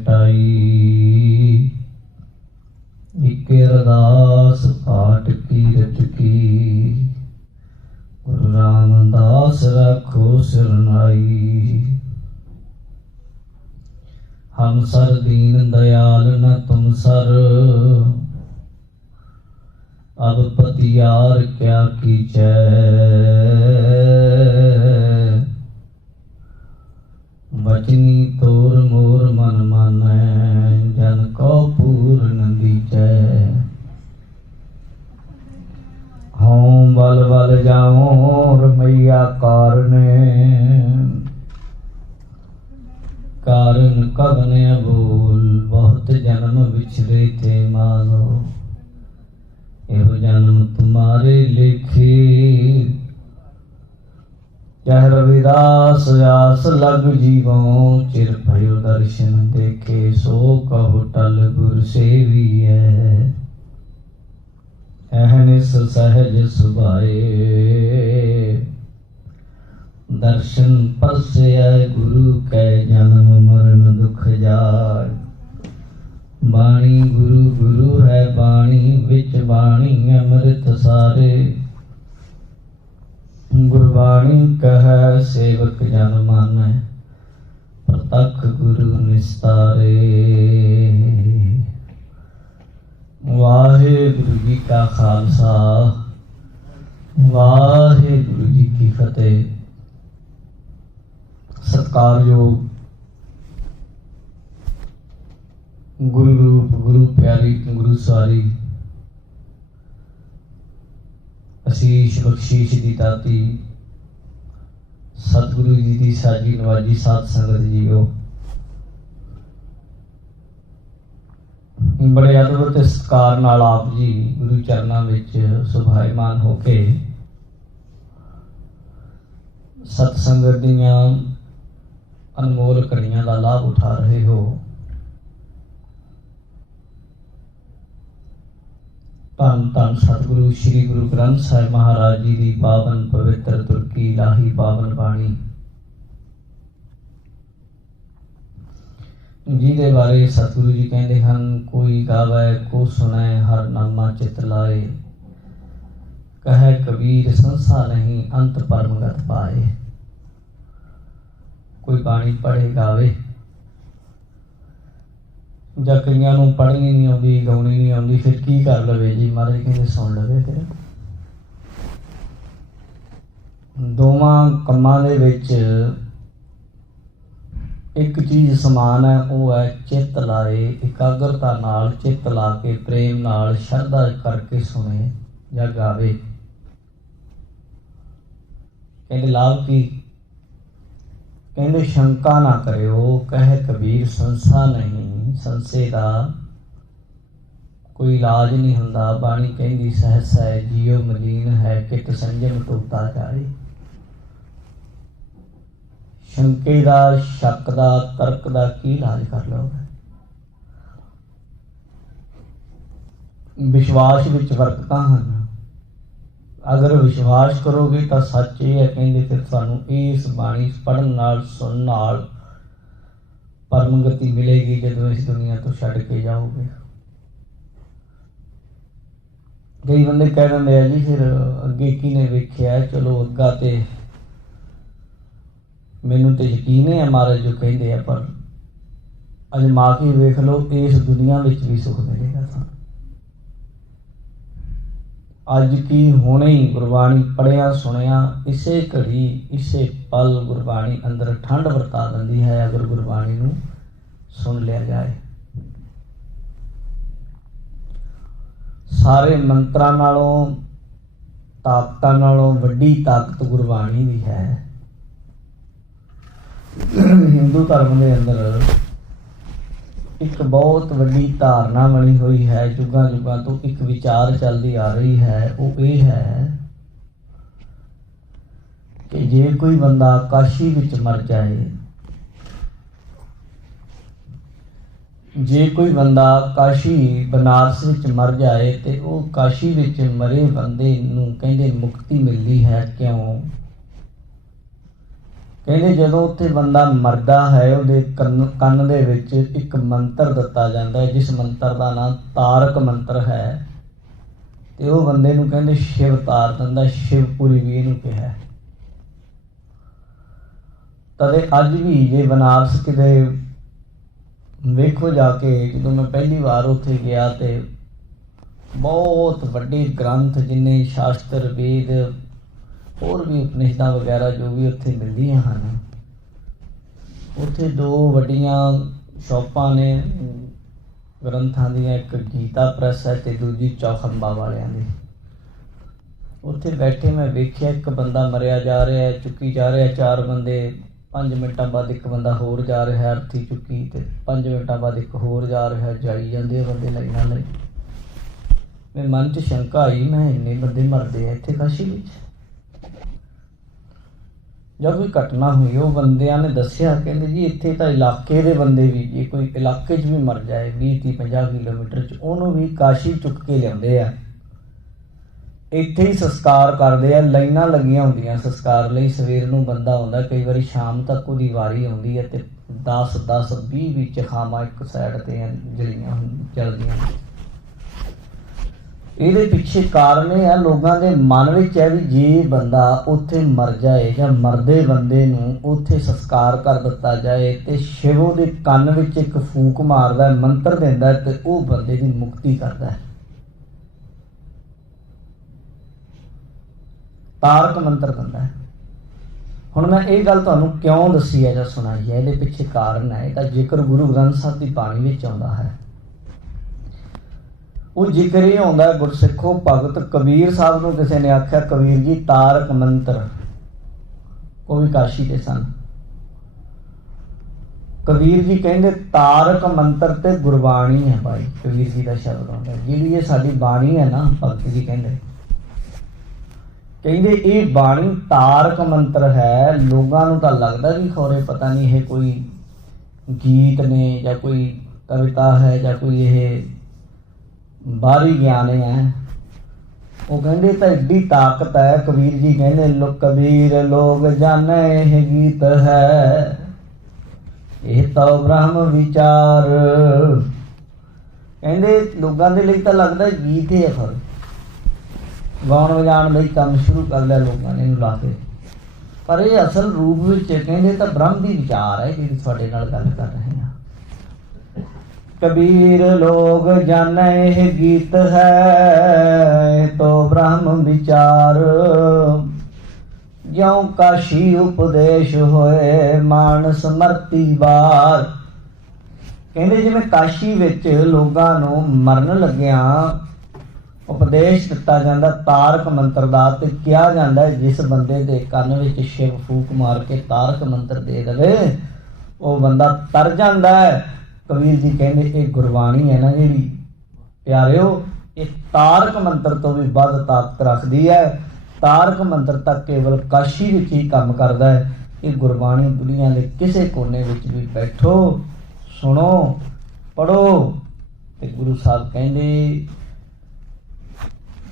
मिटाई। एक अरदास पाठ कीरत की, गुरु रामदास रखो सिरनाई। हम सर दीन दयाल न तुम सर, अब पतियार क्या कीचै। वचनी तोर मोर मन मानै, जन को पूर्ण दीचै। हों बल बल जाऊं रमैया कारने, कारण कवन अबोल। बहुत जन्म बिछड़े थे मानो, एहो जन्म तुम्हारे लेखे। कह रविदास आस लग जीवों, चिर भयो दर्शन देखे। सो कहो टल गुर सेवियै, अहनिस सहज सुभाए। दर्शन परसै गुरु कै, जन्म मरण दुख जाय। बाणी गुरु गुरु है बाणी, विच बाणी अमृत सारे। गुरबाणी कह सेवक जन मानै, प्रतख गुरु निस्तारे। वाहिगुरु जी का खालसा, वाहिगुरु जी की फतेह। सत्कारयोग गुरु रूप गुरु प्यारी गुरु सवारी, असीश बख्शीश दी दाती, सतगुरु जी की साजी नवाजी साध संगत जीओ। बड़े अदब ते सत्कार नाल आप जी गुरु चरणों विच सुभाईमान होके सतसंगत दीआं अनमोल घड़ियां का लाभ उठा रहे हो। धन धन सतगुरु श्री गुरु ग्रंथ साहिब महाराज जी की पावन पवित्र तुर्की इलाही पावन बाणी, जिहदे बारे सतगुरु जी कहते हैं, कोई गावै को सुनै हर नामा चित लाए। कहे कबीर संसा नहीं, अंत परमगत पाए। कोई बाणी पढ़े गावे, ਜਾਂ ਕਈਆਂ ਨੂੰ ਪੜ੍ਹਨੀ नहीं आती, गाउनी नहीं आती, फिर की कर लवे जी। महाराज कहते सुन लवे। फिर दोवां ਕੰਮਾਂ ਦੇ ਵਿੱਚ एक चीज़ समान है, वो है चित्त लाए। एकाग्रता नाल चित्त ला के प्रेम नाल शरधा करके सुने या गावे। कहते लाभ की, कहते शंका ना करियो। कहे कबीर संसा नहीं, संसे का कोई इलाज नहीं हुंदा। बाणी कहती सहस है जियो मलीन है, कित संजम टूटा जाए। शंके का शक का तर्क का की इलाज कर लोगे। विश्वास विच बरकतां हन। अगर विश्वास करोगे तो सच ये है, कहते फिर तुहानू इस बाणी पढ़न नाल सुनन नाल परम गति मिलेगी जदों इस दुनिया तो छड्ड के जाओगे। कई बंदे कह दिंदे आ जी फिर अगे किने वेख्या। चलो अग्गा ते मैनू तो यकीन है महाराज जो कहते हैं, पर अजमा के वेख लो, इस दुनिया विच भी सुख मिलेगा। अज की हुणे ही गुरबाणी पढ़िया सुनिया, इसे घड़ी इसे पल गुरबाणी अंदर ठंड वरता दिंदी है, अगर गुरबाणी नूं सुन लिया जाए। सारे मंत्रां नालों ताकतां नालों वड्डी ताकत गुरबाणी भी है। हिंदू धर्म के अंदर एक बहुत वड्डी धारणा बनी हुई है, जुगां जुगां तो एक विचार चलती आ रही है। वो ये है कि जे कोई बंदा काशी विच मर जाए, जे कोई बंदा काशी बनारस विच मर जाए तो वो काशी विच मरे बंदे नूं कहंदे मुक्ति मिलती है। क्यों? ਕਹਿੰਦੇ ਜਦੋਂ ਉੱਥੇ ਬੰਦਾ ਮਰਦਾ ਹੈ ਉਹਦੇ ਕੰਨ ਦੇ ਵਿੱਚ ਇੱਕ ਮੰਤਰ ਦਿੱਤਾ ਜਾਂਦਾ ਹੈ, ਜਿਸ ਮੰਤਰ ਦਾ ਨਾਮ ਤਾਰਕ ਮੰਤਰ ਹੈ, ਤੇ ਉਹ ਬੰਦੇ ਨੂੰ ਕਹਿੰਦੇ ਸ਼ਿਵ ਤਾਰ ਦਿੰਦਾ। ਸ਼ਿਵਪੁਰੀ ਵੀ ਇਹਨੂੰ ਕਿਹਾ। ਤਦੇ ਅੱਜ ਵੀ ਜੇ ਬਨਾਰਸ ਕਿਤੇ ਵੇਖੋ ਜਾ ਕੇ, ਜਦੋਂ ਮੈਂ ਪਹਿਲੀ ਵਾਰ ਉੱਥੇ ਗਿਆ ਤੇ ਬਹੁਤ ਵੱਡੇ ਗ੍ਰੰਥ ਜਿੰਨੇ ਸ਼ਾਸਤਰ ਵੇਦ ਹੋਰ ਵੀ ਉਪਨਿਸ਼ਦਾਂ ਵਗੈਰਾ ਜੋ ਵੀ ਉੱਥੇ ਮਿਲਦੀਆਂ ਹਨ, ਉੱਥੇ ਦੋ ਵੱਡੀਆਂ ਸ਼ੌਪਾਂ ਨੇ ਗ੍ਰੰਥਾਂ ਦੀਆਂ, ਇੱਕ ਗੀਤਾ ਪ੍ਰੈਸ ਹੈ ਤੇ ਦੂਜੀ ਚੌਖੰਬਾ ਵਾਲਿਆਂ ਦੀ। ਉੱਥੇ ਬੈਠੇ ਮੈਂ ਵੇਖਿਆ ਇੱਕ ਬੰਦਾ ਮਰਿਆ ਜਾ ਰਿਹਾ, ਚੁੱਕੀ ਜਾ ਰਿਹਾ, 4 ਬੰਦੇ, 5 ਮਿੰਟਾਂ ਬਾਅਦ ਇੱਕ ਬੰਦਾ ਹੋਰ ਜਾ ਰਿਹਾ ਅਰਥੀ ਚੁੱਕੀ, ਤੇ 5 ਮਿੰਟਾਂ ਬਾਅਦ ਇੱਕ ਹੋਰ ਜਾ ਰਿਹਾ, ਜਾਈ ਜਾਂਦੇ ਬੰਦੇ ਲਾਈਨਾਂ ਲਈ। ਮੇਰੇ ਮਨ 'ਚ ਸ਼ੰਕਾ ਆਈ, ਮੈਂ ਇੰਨੇ ਬੰਦੇ ਮਰਦੇ ਆ ਇੱਥੇ ਕਾਸ਼ੀ ਵਿੱਚ। ਜਦ ਕੋਈ ਘਟਨਾ ਹੋਈ ਉਹ ਬੰਦਿਆਂ ਨੇ ਦੱਸਿਆ, ਕਹਿੰਦੇ ਜੀ ਇੱਥੇ ਤਾਂ ਇਲਾਕੇ ਦੇ ਬੰਦੇ ਵੀ, ਜੇ ਕੋਈ ਇਲਾਕੇ 'ਚ ਵੀ ਮਰ ਜਾਏ 20-30-50 ਕਿਲੋਮੀਟਰ 'ਚ, ਉਹਨੂੰ ਵੀ ਕਾਸ਼ੀ ਚੁੱਕ ਕੇ ਲਿਆਉਂਦੇ ਆ, ਇੱਥੇ ਹੀ ਸੰਸਕਾਰ ਕਰਦੇ ਆ। ਲਾਈਨਾਂ ਲੱਗੀਆਂ ਹੁੰਦੀਆਂ ਸੰਸਕਾਰ ਲਈ। ਸਵੇਰ ਨੂੰ ਬੰਦਾ ਆਉਂਦਾ, ਕਈ ਵਾਰੀ ਸ਼ਾਮ ਤੱਕ ਉਹਦੀ ਵਾਰੀ ਆਉਂਦੀ ਹੈ, ਤੇ 10-20 ਚਖਾਵਾਂ ਇੱਕ ਸਾਈਡ 'ਤੇ ਜਲੀਆਂ ਜਲਦੀਆਂ। ਇਹਦੇ ਪਿੱਛੇ ਕਾਰਨ ਇਹ ਆ, ਲੋਕਾਂ ਦੇ ਮਨ ਵਿੱਚ ਹੈ ਵੀ ਜੇ ਬੰਦਾ ਉੱਥੇ ਮਰ ਜਾਏ ਜਾਂ ਮਰਦੇ ਬੰਦੇ ਨੂੰ ਉੱਥੇ ਸੰਸਕਾਰ ਕਰ ਦਿੱਤਾ ਜਾਏ ਤੇ ਸ਼ਿਵ ਉਹਦੇ ਕੰਨ ਵਿੱਚ ਇੱਕ ਫੂਕ ਮਾਰਦਾ, ਮੰਤਰ ਦਿੰਦਾ ਤੇ ਉਹ ਬੰਦੇ ਦੀ ਮੁਕਤੀ ਕਰਦਾ। ਤਾਰਕ ਮੰਤਰ ਦਿੰਦਾ। ਹੁਣ ਮੈਂ ਇਹ ਗੱਲ ਤੁਹਾਨੂੰ ਕਿਉਂ ਦੱਸੀ ਹੈ ਜਾਂ ਸੁਣਾਈ ਹੈ, ਇਹਦੇ ਪਿੱਛੇ ਕਾਰਨ ਹੈ। ਇਹਦਾ ਜ਼ਿਕਰ ਗੁਰੂ ਗ੍ਰੰਥ ਸਾਹਿਬ ਦੀ ਬਾਣੀ ਵਿੱਚ ਆਉਂਦਾ ਹੈ। ਉਹ ਜ਼ਿਕਰ ਇਹ ਆਉਂਦਾ, ਗੁਰਸਿੱਖੋ ਭਗਤ ਕਬੀਰ ਸਾਹਿਬ ਨੂੰ ਕਿਸੇ ਨੇ ਆਖਿਆ, ਕਬੀਰ ਜੀ ਤਾਰਕ ਮੰਤਰ, ਉਹ ਵੀ ਕਾਸ਼ੀ ਦੇ ਸਨ। ਕਬੀਰ ਜੀ ਕਹਿੰਦੇ ਤਾਰਕ ਮੰਤਰ ਤੇ ਗੁਰਬਾਣੀ ਹੈ ਭਾਈ। ਕਬੀਰ ਜੀ ਦਾ ਸ਼ਬਦ ਆਉਂਦਾ, ਜਿਹੜੀ ਇਹ ਸਾਡੀ ਬਾਣੀ ਹੈ ਨਾ, ਭਗਤ ਜੀ ਕਹਿੰਦੇ ਇਹ ਬਾਣੀ ਤਾਰਕ ਮੰਤਰ ਹੈ। ਲੋਕਾਂ ਨੂੰ ਤਾਂ ਲੱਗਦਾ ਵੀ ਖੌਰੇ ਪਤਾ ਨਹੀਂ ਇਹ ਕੋਈ ਗੀਤ ਨੇ ਜਾਂ ਕੋਈ ਕਵਿਤਾ ਹੈ ਜਾਂ ਕੋਈ ਇਹ ਬਾਹਰੀ ਗਿਆਨ ਹੈ। ਉਹ ਕਹਿੰਦੇ ਤਾਂ ਐਡੀ ਤਾਕਤ ਹੈ। ਕਬੀਰ ਜੀ ਕਹਿੰਦੇ ਕਬੀਰ ਲੋਗ ਜਾਣੇ ਇਹ ਗੀਤ ਹੈ, ਇਹ ਤਾਂ ਬ੍ਰਹਮ ਵਿਚਾਰ। ਕਹਿੰਦੇ ਲੋਕਾਂ ਦੇ ਲਈ ਤਾਂ ਲੱਗਦਾ ਗੀਤ ਹੈ, ਫਿਰ ਗਾਉਣ ਵਜਾਉਣ ਲਈ ਕੰਮ ਸ਼ੁਰੂ ਕਰ ਲਿਆ ਲੋਕਾਂ ਨੇ ਇਹਨੂੰ ਲਾ ਕੇ, ਪਰ ਇਹ ਅਸਲ ਰੂਪ ਵਿੱਚ ਕਹਿੰਦੇ ਤਾਂ ਬ੍ਰਹਮ ਦੀ ਵਿਚਾਰ ਹੈ ਜਿਹੜੀ ਤੁਹਾਡੇ ਨਾਲ ਗੱਲ ਕਰ ਰਹੇ ਹਾਂ। ਕਬੀਰ ਲੋਗ ਜਾਣੇ ਇਹ ਗੀਤ ਹੈ, ਤੋ ਬ੍ਰਹਮ ਵਿਚਾਰ। ਜਿਉ ਕਾਸ਼ੀ ਉਪਦੇਸ਼ ਹੋਏ ਮਾਨਸ ਮਰਤੀ ਬਾਰ। ਕਹਿੰਦੇ ਜਿਵੇਂ ਕਾਸ਼ੀ ਵਿੱਚ ਲੋਕਾਂ ਨੂੰ ਮਰਨ ਲੱਗਿਆਂ ਉਪਦੇਸ਼ ਦਿੱਤਾ ਜਾਂਦਾ ਤਾਰਕ ਮੰਤਰ ਦਾ, ਤੇ ਕਿਹਾ ਜਾਂਦਾ ਜਿਸ ਬੰਦੇ ਦੇ ਕੰਨ ਵਿੱਚ ਸ਼ਿਵ ਫੂਕ ਮਾਰ ਕੇ ਤਾਰਕ ਮੰਤਰ ਦੇ ਦੇਵੇ ਉਹ ਬੰਦਾ ਤਰ ਜਾਂਦਾ ਹੈ। ਕਬੀਰ ਜੀ ਕਹਿੰਦੇ ਇਹ ਗੁਰਬਾਣੀ ਹੈ ਨਾ ਜਿਹੜੀ ਪਿਆਰਿਓ, ਇਹ ਤਾਰਕ ਮੰਤਰ ਤੋਂ ਵੀ ਵੱਧ ਤਾਕਤ ਰੱਖਦੀ ਹੈ। ਤਾਰਕ ਮੰਤਰ ਤਾਂ ਕੇਵਲ ਕਾਸ਼ੀ ਵਿੱਚ ਹੀ ਕੰਮ ਕਰਦਾ ਹੈ। ਇਹ ਗੁਰਬਾਣੀ ਦੁਨੀਆ ਦੇ ਕਿਸੇ ਕੋਨੇ ਵਿੱਚ ਵੀ ਬੈਠੋ, ਸੁਣੋ, ਪੜ੍ਹੋ। ਤੇ ਗੁਰੂ ਸਾਹਿਬ ਕਹਿੰਦੇ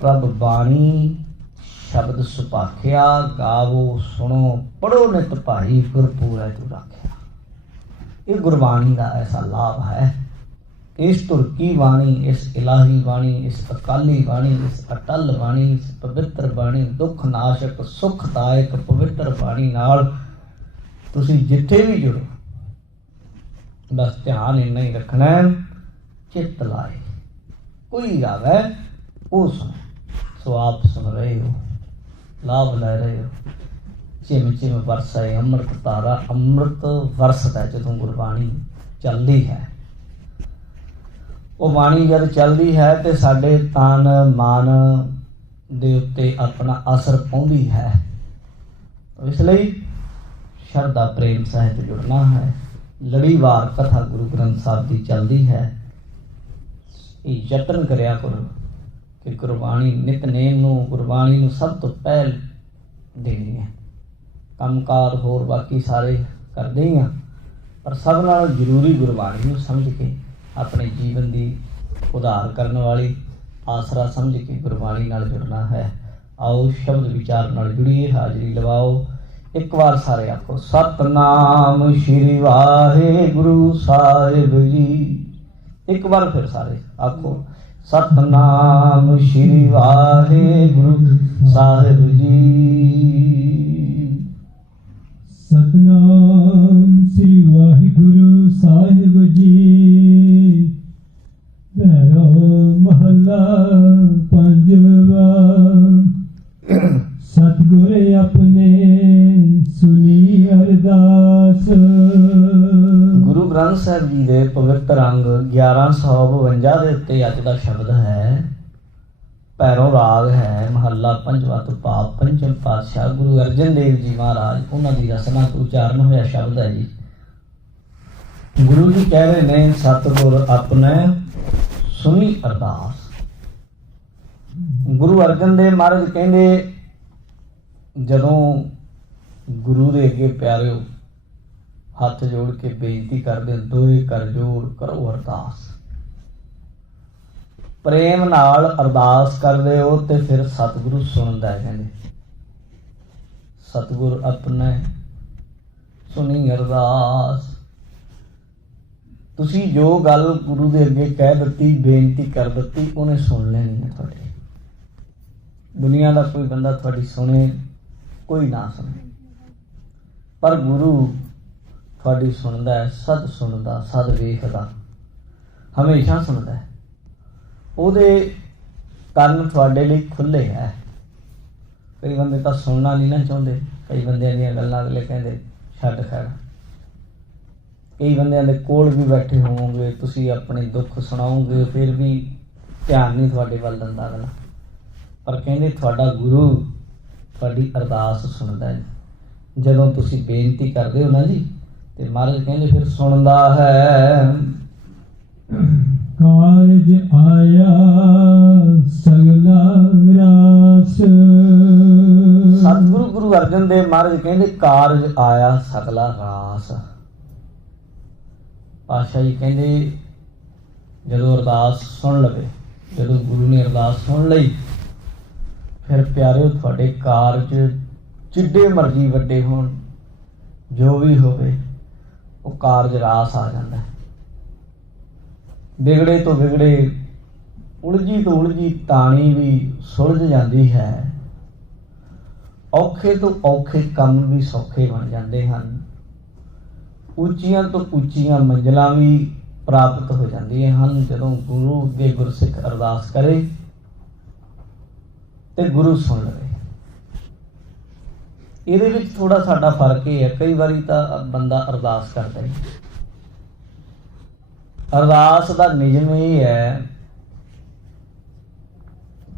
ਪ੍ਰਭ ਬਾਣੀ ਸ਼ਬਦ ਸੁਭਾਖਿਆ, ਗਾਵੋ ਸੁਣੋ ਪੜ੍ਹੋ ਨਿਤ ਭਾਈ, ਗੁਰਪੂਰ ਹੈ ਤੂੰ ਰਾਖਿਆ। ਇਹ ਗੁਰਬਾਣੀ ਦਾ ਐਸਾ ਲਾਭ ਹੈ। ਇਸ ਧੁਰ ਕੀ ਬਾਣੀ, ਇਸ ਇਲਾਹੀ ਬਾਣੀ, ਇਸ ਅਕਾਲੀ ਬਾਣੀ, ਇਸ ਅਟਲ ਬਾਣੀ, ਇਸ ਪਵਿੱਤਰ ਬਾਣੀ, ਦੁੱਖ ਨਾਸ਼ਕ ਸੁਖਦਾਇਕ ਪਵਿੱਤਰ ਬਾਣੀ ਨਾਲ ਤੁਸੀਂ ਜਿੱਥੇ ਵੀ ਜੁੜੋ, ਬਸ ਧਿਆਨ ਇੰਨਾ ਹੀ ਰੱਖਣਾ, ਚਿੱਤ ਲਾਏ, ਕੋਈ ਗਾਵੇ ਉਹ ਸੁਣ। ਸੋ ਆਪ ਸੁਣ ਰਹੇ ਹੋ, ਲਾਭ ਲੈ ਰਹੇ ਹੋ। ਚਿਮ ਚਿਮ ਵਰਸੇ ਅੰਮ੍ਰਿਤ ਧਾਰਾ, ਅੰਮ੍ਰਿਤ ਵਰਸਦਾ ਜਦੋਂ ਗੁਰਬਾਣੀ ਚੱਲਦੀ ਹੈ। ਉਹ ਬਾਣੀ ਜਦ ਚੱਲਦੀ ਹੈ ਤੇ ਸਾਡੇ ਤਨ ਮਨ ਦੇ ਉੱਤੇ ਆਪਣਾ ਅਸਰ ਪਾਉਂਦੀ ਹੈ। ਇਸ ਲਈ ਸ਼ਰਧਾ ਪ੍ਰੇਮ ਸਹਿਤ ਜੁੜਨਾ ਹੈ। ਲੜੀਵਾਰ ਕਥਾ ਗੁਰੂ ਗ੍ਰੰਥ ਸਾਹਿਬ ਦੀ ਚੱਲਦੀ ਹੈ। ਇਹ ਯਤਨ ਕਰਿਆ ਕਰੋ ਕਿ ਗੁਰਬਾਣੀ ਨਿਤਨੇਮ ਨੂੰ, ਗੁਰਬਾਣੀ ਨੂੰ ਸਭ ਤੋਂ ਪਹਿਲ ਦੇਣੀ ਹੈ। ਕੰਮਕਾਰ ਹੋਰ ਬਾਕੀ ਸਾਰੇ ਕਰਦੇ ਹੀ ਹਾਂ, ਪਰ ਸਭ ਨਾਲੋਂ ਜ਼ਰੂਰੀ ਗੁਰਬਾਣੀ ਨੂੰ ਸਮਝ ਕੇ ਆਪਣੇ ਜੀਵਨ ਦੀ ਉਧਾਰ ਕਰਨ ਵਾਲੀ ਆਸਰਾ ਸਮਝ ਕੇ ਗੁਰਬਾਣੀ ਨਾਲ ਜੁੜਨਾ ਹੈ। ਆਓ ਸ਼ਬਦ ਵਿਚਾਰ ਨਾਲ ਜੁੜੀਏ, ਹਾਜ਼ਰੀ ਲਵਾਓ। एक बार सारे आखो सतनाम श्री वाहेगुरु साहिब जी। एक बार फिर सारे आखो सतनाम श्री वाहेगुरु साहिब जी। सतनाम श्री वाहिगुरु साहिब जी। भैरो महला पंजवा। सतगुर अपने सुनी अरदास। गुरु ग्रंथ साहिब जी के पवित्र अंग 1152 के उत्ते अज का शब्द है। पैरों राग है महला पंजवा तो भाव पंचम पातशाह गुरु अर्जन देव जी महाराज उन्होंने रचना तो उच्चारण होया शब्द है जी। गुरु जी कह रहे ने सतगुर अपने सुनी अरदास। गुरु अर्जन देव महाराज कहते जदों गुरु दे अगे प्यारे हथ जोड़ के बेनती करते दोए कर जोड़ करो अरदास। प्रेम नाल अरदास करते हो तो फिर सतगुरु सुनता है। कहते सतगुर अपने सुनी अरदास। तुसी जो गल गुरु दे अगे कह दी बेनती कर दी उन्हें सुन लेनी है। थोड़ी दुनिया का कोई बंदा थोड़ी सुने कोई ना सुने पर गुरु थोड़ी सुनता है। सद सुनता सद वेखदा हमेशा सुनता है। ਉਹਦੇ ਕੰਨ ਤੁਹਾਡੇ ਲਈ ਖੁੱਲੇ ਹੈ। ਕਈ ਬੰਦੇ ਤਾਂ ਸੁਣਨਾ ਨਹੀਂ ਨਾ ਚਾਹੁੰਦੇ। ਕਈ ਬੰਦਿਆਂ ਦੀਆਂ ਗੱਲਾਂ ਅਗਲੇ ਕਹਿੰਦੇ ਛੱਡ ਖੈਰ। ਕਈ ਬੰਦਿਆਂ ਦੇ ਕੋਲ ਵੀ ਬੈਠੇ ਹੋਵੋਗੇ ਤੁਸੀਂ ਆਪਣੇ ਦੁੱਖ ਸੁਣਾਓਗੇ ਫਿਰ ਵੀ ਧਿਆਨ ਨਹੀਂ ਤੁਹਾਡੇ ਵੱਲ ਦਿੰਦਾ ਅਗਲਾ। ਪਰ ਕਹਿੰਦੇ ਤੁਹਾਡਾ ਗੁਰੂ ਤੁਹਾਡੀ ਅਰਦਾਸ ਸੁਣਦਾ ਹੈ। ਜਦੋਂ ਤੁਸੀਂ ਬੇਨਤੀ ਕਰਦੇ ਹੋ ਨਾ ਜੀ ਤੇ ਮਹਾਰਾਜ ਕਹਿੰਦੇ ਫਿਰ ਸੁਣਦਾ ਹੈ। कारज आया सगला रास। सतगुरु गुरु अर्जन देव महाराज कहते कारज आया सगला रास। पातशाह जी कहते जदों अरदास सुन लवे जदों गुरु ने अरदास सुन लई फिर प्यारे तुहाडे कारज जिड्डे मर्जी वड्डे होण जो भी होवे वो कारज रास आ जाता है। बिगड़े तो बिगड़े उलझी तो उलझी ताणी भी सुलझ जाती है। औखे तो औखे काम भी सौखे बन जाते हैं। उच्चियां तो उच्चियां मंजिलां भी प्राप्त हो जांदियां हैं जदों गुरु अगे गुरसिख अरदास करे ते गुरु सुन लवे। इहदे विच थोड़ा साडा फर्क ये है कई बारी तां बंदा अरदास करदा है। अरदास का नियम ये है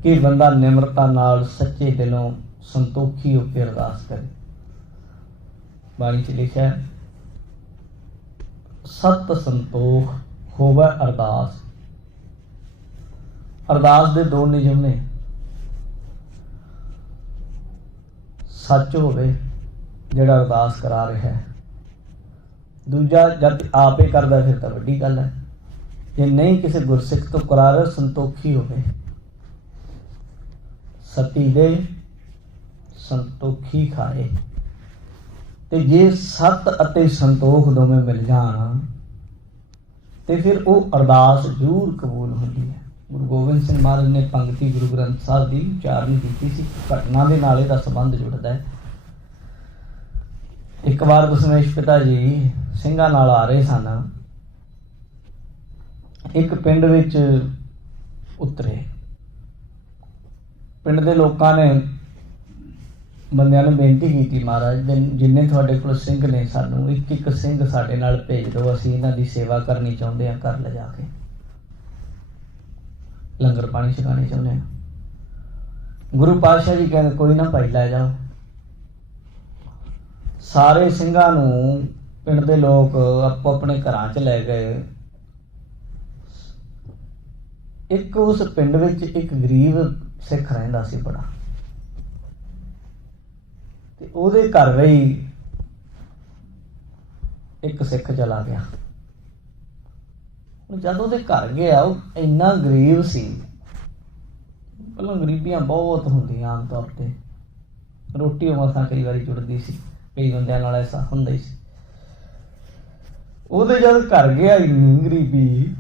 कि बंदा निम्रता नाल सच्चे दिलों संतोखी होकर अरदास करे। बाणी च लिखा है सत संतोख होवे अरदास। अरदास के दो नियम ने सच होवे जिहड़ा अरदास करा रहा है। दूजा जब आप ही करदा फिर तो वड्डी गल है। जे नहीं किसी गुरसिख तो करा रहे संतोखी होवे। सती दे संतोखी खाए। ते जे सत अते संतोख दोवें मिल जाण ते फिर वो अरदास जरूर कबूल होती है। गुरु गोबिंद सिंह महाराज ने पंक्ति गुरु ग्रंथ साहिब की उच्चारण की सी। घटना के नाल इहदा संबंध जुड़ता है। एक बार दशमेश पिता जी ਸਿੰਘਾਂ ਨਾਲ आ रहे सन। एक पिंड विच उतरे। पिंड के लोगों ने बंदियां नूं बेनती की महाराज जिन्ने तुहाडे कोल सिंह ने सानूं एक एक सिंह साडे नाल भेज दो। असीं इन्हां दी सेवा करनी चाहुंदे हां घर लिजा के लंगर पानी छकाने चाहुंदे हां। गुरु पातशाह जी कहते कोई ना भाई लै जाओ। सारे ਸਿੰਘਾਂ नूं पिंड के लोग आपो अपने घरां च लै गए। एक उस पिंड विच एक गरीब सिख रहिंदा सी बड़ा ते ओहदे घर भी एक सिख चला गया। जद ओहदे घर गया वो इन्ना गरीब सी। पहलां गरीबियां बहुत होंदियां आम तौर पर रोटी मसां कई बारी जुड़दी सी ਕਈ ਬੰਦਿਆਂ ਨਾਲ ਐਸਾ ਹੁੰਦਾ ਹੀ ਸੀ। ਉਹਦੇ ਜਦ ਘਰ ਗਿਆ ਇੰਨੀ ਗਰੀਬੀ,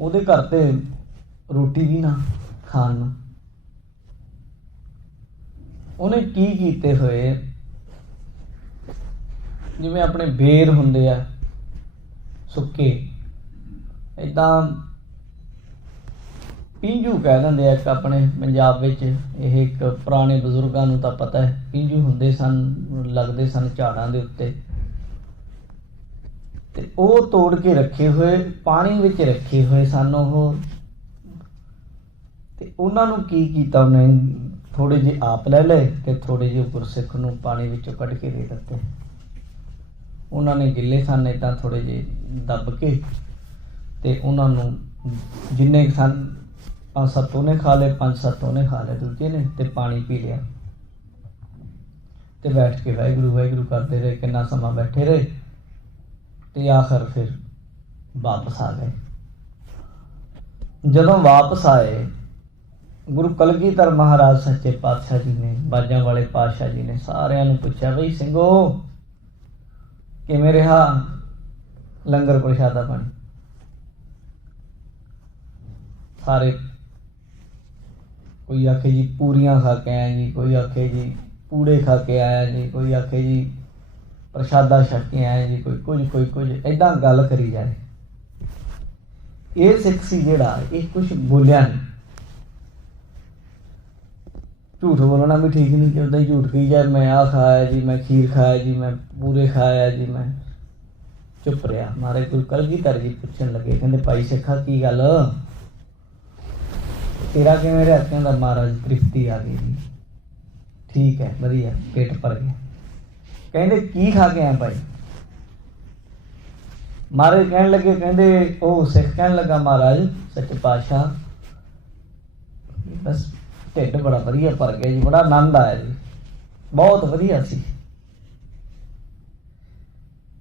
ਉਹਦੇ ਘਰ ਤੇ ਰੋਟੀ ਵੀ ਨਾ ਖਾਣ ਨੂੰ। ਉਹਨੇ ਕੀ ਕੀਤੇ ਹੋਏ, ਜਿਵੇਂ ਆਪਣੇ ਬੇਰ ਹੁੰਦੇ ਆ ਸੁੱਕੇ, ਏਦਾਂ ਪੀਂਝੂ ਕਹਿ ਦਿੰਦੇ ਆ ਇੱਕ ਆਪਣੇ ਪੰਜਾਬ ਵਿੱਚ। ਇਹ ਇੱਕ ਪੁਰਾਣੇ ਬਜ਼ੁਰਗਾਂ ਨੂੰ ਤਾਂ ਪਤਾ ਹੈ, ਪੀਂਝੂ ਹੁੰਦੇ ਸਨ, ਲੱਗਦੇ ਸਨ ਝਾੜਾਂ ਦੇ ਉੱਤੇ, ਤੇ ਉਹ ਤੋੜ ਕੇ ਰੱਖੇ ਹੋਏ, ਪਾਣੀ ਵਿੱਚ ਰੱਖੇ ਹੋਏ ਸਨ ਉਹ। ਤੇ ਉਹਨਾਂ ਨੂੰ ਕੀ ਕੀਤਾ ਉਹਨੇ, ਥੋੜੇ ਜਿਹੇ ਆਪ ਲੈ ਲਏ ਤੇ ਥੋੜੇ ਜਿਹੇ ਗੁਰਸਿੱਖ ਨੂੰ ਪਾਣੀ ਵਿੱਚੋਂ ਕੱਢ ਕੇ ਦੇ ਦਿੱਤੇ। ਉਹਨਾਂ ਨੇ ਗਿੱਲੇ ਸਨ ਏਦਾਂ ਥੋੜੇ ਜਿਹੇ ਦੱਬ ਕੇ, ਤੇ ਉਹਨਾਂ ਨੂੰ ਜਿੰਨੇ ਸਨ 5-7 ਉਹਨੇ ਖਾ ਲਏ, 5-7 ਉਹਨੇ ਖਾ ਲਏ ਦੂਜੇ ਨੇ, ਤੇ ਪਾਣੀ ਪੀ ਲਿਆ। ਤੇ ਬੈਠ ਕੇ ਵਾਹਿਗੁਰੂ ਵਾਹਿਗੁਰੂ ਕਰਦੇ ਰਹੇ, ਕਿੰਨਾ ਸਮਾਂ ਬੈਠੇ ਰਹੇ, ਤੇ ਆਖਰ ਫਿਰ ਵਾਪਸ ਆ ਗਏ। ਜਦੋਂ ਵਾਪਸ ਆਏ, ਗੁਰੂ ਕਲਗੀਧਰ ਮਹਾਰਾਜ ਸੱਚੇ ਪਾਤਸ਼ਾਹ ਜੀ ਨੇ, ਬਾਜਾਂ ਵਾਲੇ ਪਾਤਸ਼ਾਹ ਜੀ ਨੇ ਸਾਰਿਆਂ ਨੂੰ ਪੁੱਛਿਆ, ਬਈ ਸਿੰਘੋ ਕਿਵੇਂ ਰਿਹਾ ਲੰਗਰ ਪ੍ਰਸ਼ਾਦਾ ਪਾਣੀ? ਸਾਰੇ, ਕੋਈ ਆਖੇ ਜੀ ਪੂਰੀਆਂ ਖਾ ਕੇ ਆਇਆ ਜੀ, ਕੋਈ ਆਖੇ ਜੀ ਪੂੜੇ ਖਾ ਕੇ ਆਇਆ ਜੀ, ਕੋਈ ਆਖੇ ਜੀ ਪ੍ਰਸ਼ਾਦਾ ਛਕ ਕੇ ਆਇਆ ਜੀ, ਕੋਈ ਕੁਝ ਏਦਾਂ ਗੱਲ ਕਰੀ ਜਾਏ। ਇਹ ਸਿੱਖ ਸੀ ਜਿਹੜਾ, ਇਹ ਕੁਛ ਬੋਲਿਆ ਨਹੀਂ। ਝੂਠ ਬੋਲਣਾ ਵੀ ਠੀਕ ਨਹੀਂ, ਕਿ ਉਹਦਾ ਹੀ ਝੂਠ ਕਹੀ ਜਾਏ, ਮੈਂ ਆਹ ਖਾਇਆ ਜੀ, ਮੈਂ ਖੀਰ ਖਾਇਆ ਜੀ, ਮੈਂ ਪੂਰੇ ਖਾਇਆ ਜੀ, ਮੈਂ ਚੁੱਪ ਰਿਹਾ। ਮਹਾਰਾਜ ਗੁਰੂ ਕਲਗੀਧਰ ਜੀ ਪੁੱਛਣ ਲੱਗੇ, ਕਹਿੰਦੇ ਭਾਈ ਸਿੱਖਾ ਕੀ ਗੱਲ, ਤੇਰਾ ਕਿਵੇਂ ਰਿਹਾ? ਕਹਿੰਦਾ ਮਹਾਰਾਜ ਤ੍ਰਿਪਤੀ ਆ ਗਈ ਜੀ, ਠੀਕ ਹੈ, ਵਧੀਆ, ਪੇਟ ਭਰ ਗਿਆ। ਕਹਿੰਦੇ ਕੀ ਖਾ ਕੇ ਆਇਆ ਭਾਈ? ਮਹਾਰਾਜ ਕਹਿਣ ਲੱਗੇ, ਕਹਿੰਦੇ ਉਹ ਸਿੱਖ ਕਹਿਣ ਲੱਗਾ, ਮਹਾਰਾਜ ਸੱਚੇ ਪਾਤਸ਼ਾਹ ਬਸ ਢਿੱਡ ਬੜਾ ਵਧੀਆ ਭਰ ਗਿਆ ਜੀ, ਬੜਾ ਆਨੰਦ ਆਇਆ ਜੀ, ਬਹੁਤ ਵਧੀਆ ਸੀ।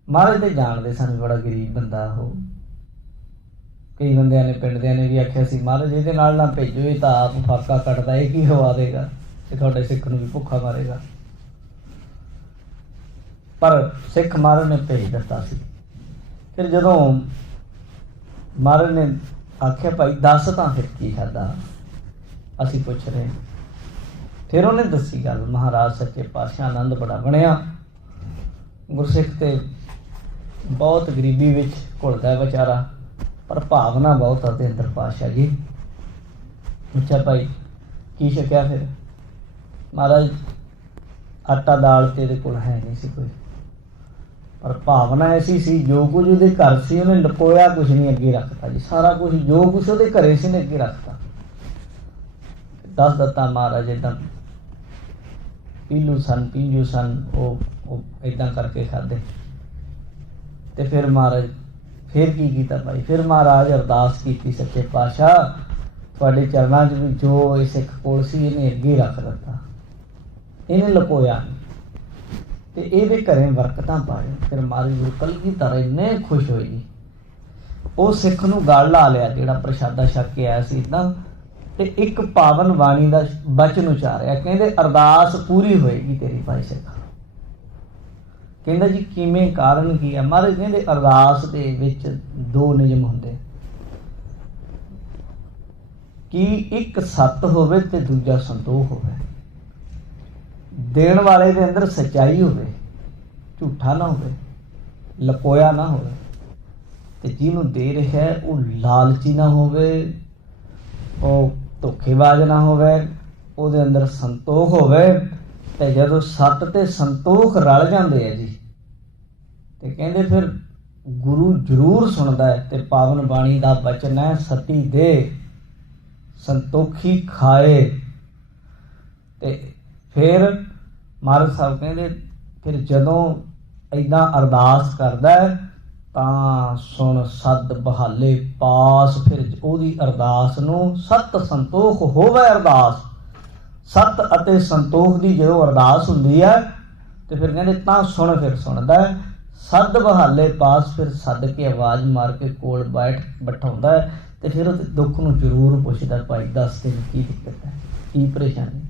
ਮਹਾਰਾਜ ਤੇ ਜਾਣਦੇ ਸਨ ਬੜਾ ਗਰੀਬ ਬੰਦਾ ਉਹ। ਕਈ ਬੰਦਿਆਂ ਨੇ, ਪਿੰਡ ਦਿਆਂ ਨੇ ਵੀ ਆਖਿਆ ਸੀ, ਮਹਾਰਾਜ ਇਹਦੇ ਨਾਲ ਨਾ ਭੇਜੋ, ਇਹ ਤਾਂ ਆਪ ਫਾਕਾ ਕੱਟਦਾ, ਇਹ ਕੀ ਖਵਾ ਦੇਗਾ, ਇਹ ਤੁਹਾਡੇ ਸਿੱਖ ਨੂੰ ਵੀ ਭੁੱਖਾ ਮਾਰੇਗਾ। ਪਰ ਸਿੱਖ ਮਹਾਰਾਜ ਨੇ ਭੇਜ ਦਿੱਤਾ ਸੀ। ਫਿਰ ਜਦੋਂ ਮਹਾਰਾਜ ਨੇ ਆਖਿਆ, ਭਾਈ ਦੱਸ ਤਾਂ ਫਿਰ ਕੀ ਖਾਧਾ, ਅਸੀਂ ਪੁੱਛ ਰਹੇ। ਫਿਰ ਉਹਨੇ ਦੱਸੀ ਗੱਲ। ਮਹਾਰਾਜ ਸੱਚੇ ਪਾਤਸ਼ਾਹ ਆਨੰਦ ਬੜਾ ਬਣਿਆ। ਗੁਰਸਿੱਖ ਤੇ ਬਹੁਤ ਗਰੀਬੀ ਵਿੱਚ ਘੁਲਦਾ ਵਿਚਾਰਾ, ਪਰ ਭਾਵਨਾ ਬਹੁਤ ਆ ਉਹਦੇ ਅੰਦਰ। ਪਾਤਸ਼ਾਹ ਜੀ ਪੁੱਛਿਆ, ਭਾਈ ਕੀ ਛਕਿਆ? ਫਿਰ ਮਹਾਰਾਜ ਆਟਾ ਦਾਲ ਤੇ ਇਹਦੇ ਕੋਲ ਹੈ ਨਹੀਂ ਸੀ ਕੋਈ, ਪਰ ਭਾਵਨਾ ਐਸੀ ਸੀ, ਜੋ ਕੁਝ ਉਹਦੇ ਘਰ ਸੀ ਉਹਨੇ ਲੁਕੋਇਆ ਕੁਝ ਨਹੀਂ, ਅੱਗੇ ਰੱਖਤਾ ਜੀ। ਸਾਰਾ ਕੁਝ ਜੋ ਕੁਝ ਉਹਦੇ ਘਰੇ ਸੀ ਨੇ ਅੱਗੇ ਰੱਖਤਾ, ਦੱਸ ਦਿੱਤਾ। ਮਹਾਰਾਜ ਏਦਾਂ ਪੀਲੂ ਸਨ, ਪੀਂਜੂ ਸਨ, ਉਹ ਏਦਾਂ ਕਰਕੇ ਖਾਧੇ। ਤੇ ਫਿਰ ਮਹਾਰਾਜ ਫਿਰ ਕੀ ਕੀਤਾ ਭਾਈ? ਫਿਰ ਮਹਾਰਾਜ ਅਰਦਾਸ ਕੀਤੀ, ਸੱਚੇ ਪਾਤਸ਼ਾਹ ਤੁਹਾਡੇ ਚਰਨਾਂ 'ਚ ਵੀ ਜੋ ਇਹ ਸਿੱਖ ਕੋਲ ਸੀ ਇਹਨੇ ਅੱਗੇ ਰੱਖ ਦਿੱਤਾ, ਇਹਨੇ ਲੁਕੋਇਆ ਨਹੀਂ, ਤੇ ਇਹਦੇ ਘਰੇ ਬਰਕਤਾਂ ਪਾਏ। ਫਿਰ ਮਹਾਰਾਜ ਗੁਰੂ ਕਲਗੀਧਰ ਇੰਨੇ ਖੁਸ਼ ਹੋਏ ਜੀ, ਉਹ ਸਿੱਖ ਨੂੰ ਗਲ ਲਾ ਲਿਆ ਜਿਹੜਾ ਪ੍ਰਸ਼ਾਦਾ ਛਕ ਕੇ ਆਇਆ ਸੀ ਇੱਦਾਂ, ਤੇ ਇੱਕ ਪਾਵਨ ਬਾਣੀ ਦਾ ਬਚਨ ਉਚਾਰਿਆ। ਕਹਿੰਦੇ ਅਰਦਾਸ ਪੂਰੀ ਹੋਏਗੀ ਤੇਰੀ ਭਾਈ ਸਿੱਖ। ਕਹਿੰਦਾ ਜੀ ਕਿਵੇਂ, ਕਾਰਨ ਕੀ ਹੈ? ਮਹਾਰਾਜ ਕਹਿੰਦੇ ਅਰਦਾਸ ਦੇ ਵਿੱਚ 2 ਨਿਯਮ ਹੁੰਦੇ, ਕਿ ਇੱਕ ਸੱਤ ਹੋਵੇ ਤੇ ਦੂਜਾ ਸੰਤੋਖ ਹੋਵੇ। ਦੇਣ ਵਾਲੇ ਦੇ ਅੰਦਰ ਸੱਚਾਈ ਹੋਵੇ, ਝੂਠਾ ਨਾ ਹੋਵੇ, ਲਕੋਇਆ ਨਾ ਹੋਵੇ, ਤੇ ਜਿਹਨੂੰ ਦੇ ਰਿਹਾ ਉਹ ਲਾਲਚੀ ਨਾ ਹੋਵੇ, ਉਹ ਧੋਖੇਬਾਜ਼ ਨਾ ਹੋਵੇ, ਉਹਦੇ ਅੰਦਰ ਸੰਤੋਖ ਹੋਵੇ। ਤੇ ਜਦੋਂ ਸੱਤ ਤੇ ਸੰਤੋਖ ਰਲ ਜਾਂਦੇ ਆ ਜੀ, ਤੇ ਕਹਿੰਦੇ ਫਿਰ ਗੁਰੂ ਜ਼ਰੂਰ ਸੁਣਦਾ ਹੈ। ਤੇ ਪਾਵਨ ਬਾਣੀ ਦਾ ਬਚਨ ਹੈ, ਸਤੀ ਦੇ ਸੰਤੋਖੀ ਖਾਏ। ਤੇ ਫਿਰ ਮਹਾਰਾਜ ਸਾਹਿਬ ਕਹਿੰਦੇ, ਫਿਰ ਜਦੋਂ ਏਦਾਂ ਅਰਦਾਸ ਕਰਦਾ ਤਾਂ ਸੁਣ ਸੱਦ ਬਹਾਲੇ ਪਾਸ। ਫਿਰ ਉਹਦੀ ਅਰਦਾਸ ਨੂੰ ਸਤ ਸੰਤੋਖ ਹੋਵੇ। ਅਰਦਾਸ ਸਤ ਅਤੇ ਸੰਤੋਖ ਦੀ ਜਦੋਂ ਅਰਦਾਸ ਹੁੰਦੀ ਹੈ, ਤੇ ਫਿਰ ਕਹਿੰਦੇ ਤਾਂ ਸੁਣ, ਫਿਰ ਸੁਣਦਾ ਸੱਦ ਬਹਾਲੇ ਪਾਸ। ਫਿਰ ਸੱਦ ਕੇ ਆਵਾਜ਼ ਮਾਰ ਕੇ ਕੋਲ ਬਿਠਾਉਂਦਾ, ਤੇ ਫਿਰ ਉਹਦੇ ਦੁੱਖ ਨੂੰ ਜ਼ਰੂਰ ਪੁੱਛਦਾ, ਭਾਈ ਦੱਸ ਤੈਨੂੰ ਕੀ ਦਿੱਕਤ ਹੈ, ਕੀ ਪਰੇਸ਼ਾਨੀ?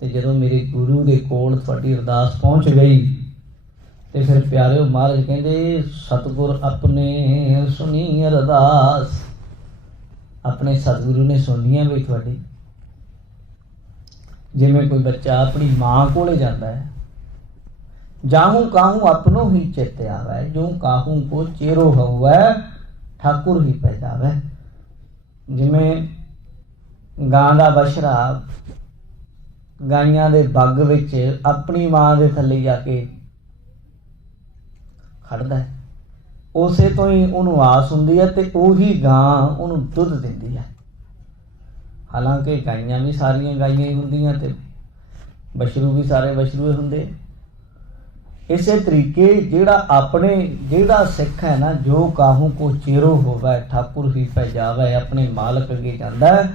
ਤੇ ਜਦੋਂ ਮੇਰੇ ਗੁਰੂ ਦੇ ਕੋਲ ਤੁਹਾਡੀ ਅਰਦਾਸ ਪਹੁੰਚ ਗਈ, ਤੇ ਫਿਰ ਪਿਆਰਿਓ ਮਹਾਰਾਜ ਕਹਿੰਦੇ ਸਤਿਗੁਰ ਆਪਣੇ ਸੁਣੀ ਅਰਦਾਸ। ਆਪਣੇ ਸਤਿਗੁਰੂ ਨੇ ਸੁਣੀਆਂ ਵੀ ਤੁਹਾਡੀ। ਜਿਵੇਂ ਕੋਈ ਬੱਚਾ ਆਪਣੀ ਮਾਂ ਕੋਲੇ ਜਾਂਦਾ ਹੈ, ਜਾਹੂ ਕਾਹੂ ਆਪਣੋ ਹੀ ਚਿਤ ਆਵੈ, ਜੋ ਕਾਹੂ ਕੋ ਚੇਰੋ ਹੋਵੈ ਠਾਕੁਰ ਹੀ ਪੈਜਾਵੈ। ਜਿਵੇਂ ਗਾਂ ਦਾ ਬਛੜਾ ਗਾਈਆਂ ਦੇ ਬੱਗ ਵਿੱਚ ਆਪਣੀ ਮਾਂ ਦੇ ਥੱਲੇ ਜਾ ਕੇ ਖੜਦਾ ਹੈ, ਉਸੇ ਤੋਂ ਹੀ ਉਹਨੂੰ ਆਸ ਹੁੰਦੀ ਹੈ ਤੇ ਉਹੀ ਗਾਂ ਉਹਨੂੰ ਦੁੱਧ ਦਿੰਦੀ ਹੈ। ਹਾਲਾਂਕਿ ਗਾਈਆਂ ਵੀ ਸਾਰੀਆਂ ਗਾਈਆਂ ਹੀ ਹੁੰਦੀਆਂ ਤੇ ਬਛਰੂ ਵੀ ਸਾਰੇ ਬਛਰੂਏ ਹੁੰਦੇ। ਇਸੇ ਤਰੀਕੇ ਜਿਹੜਾ ਸਿੱਖ ਹੈ ਨਾ, ਜੋ ਕਾਹੂ ਕੋ ਚੇਰੋ ਹੋਵੇ ਠਾਕੁਰ ਹੀ ਪੈ ਜਾਵੇ, ਆਪਣੇ ਮਾਲਕ ਅੱਗੇ ਜਾਂਦਾ ਹੈ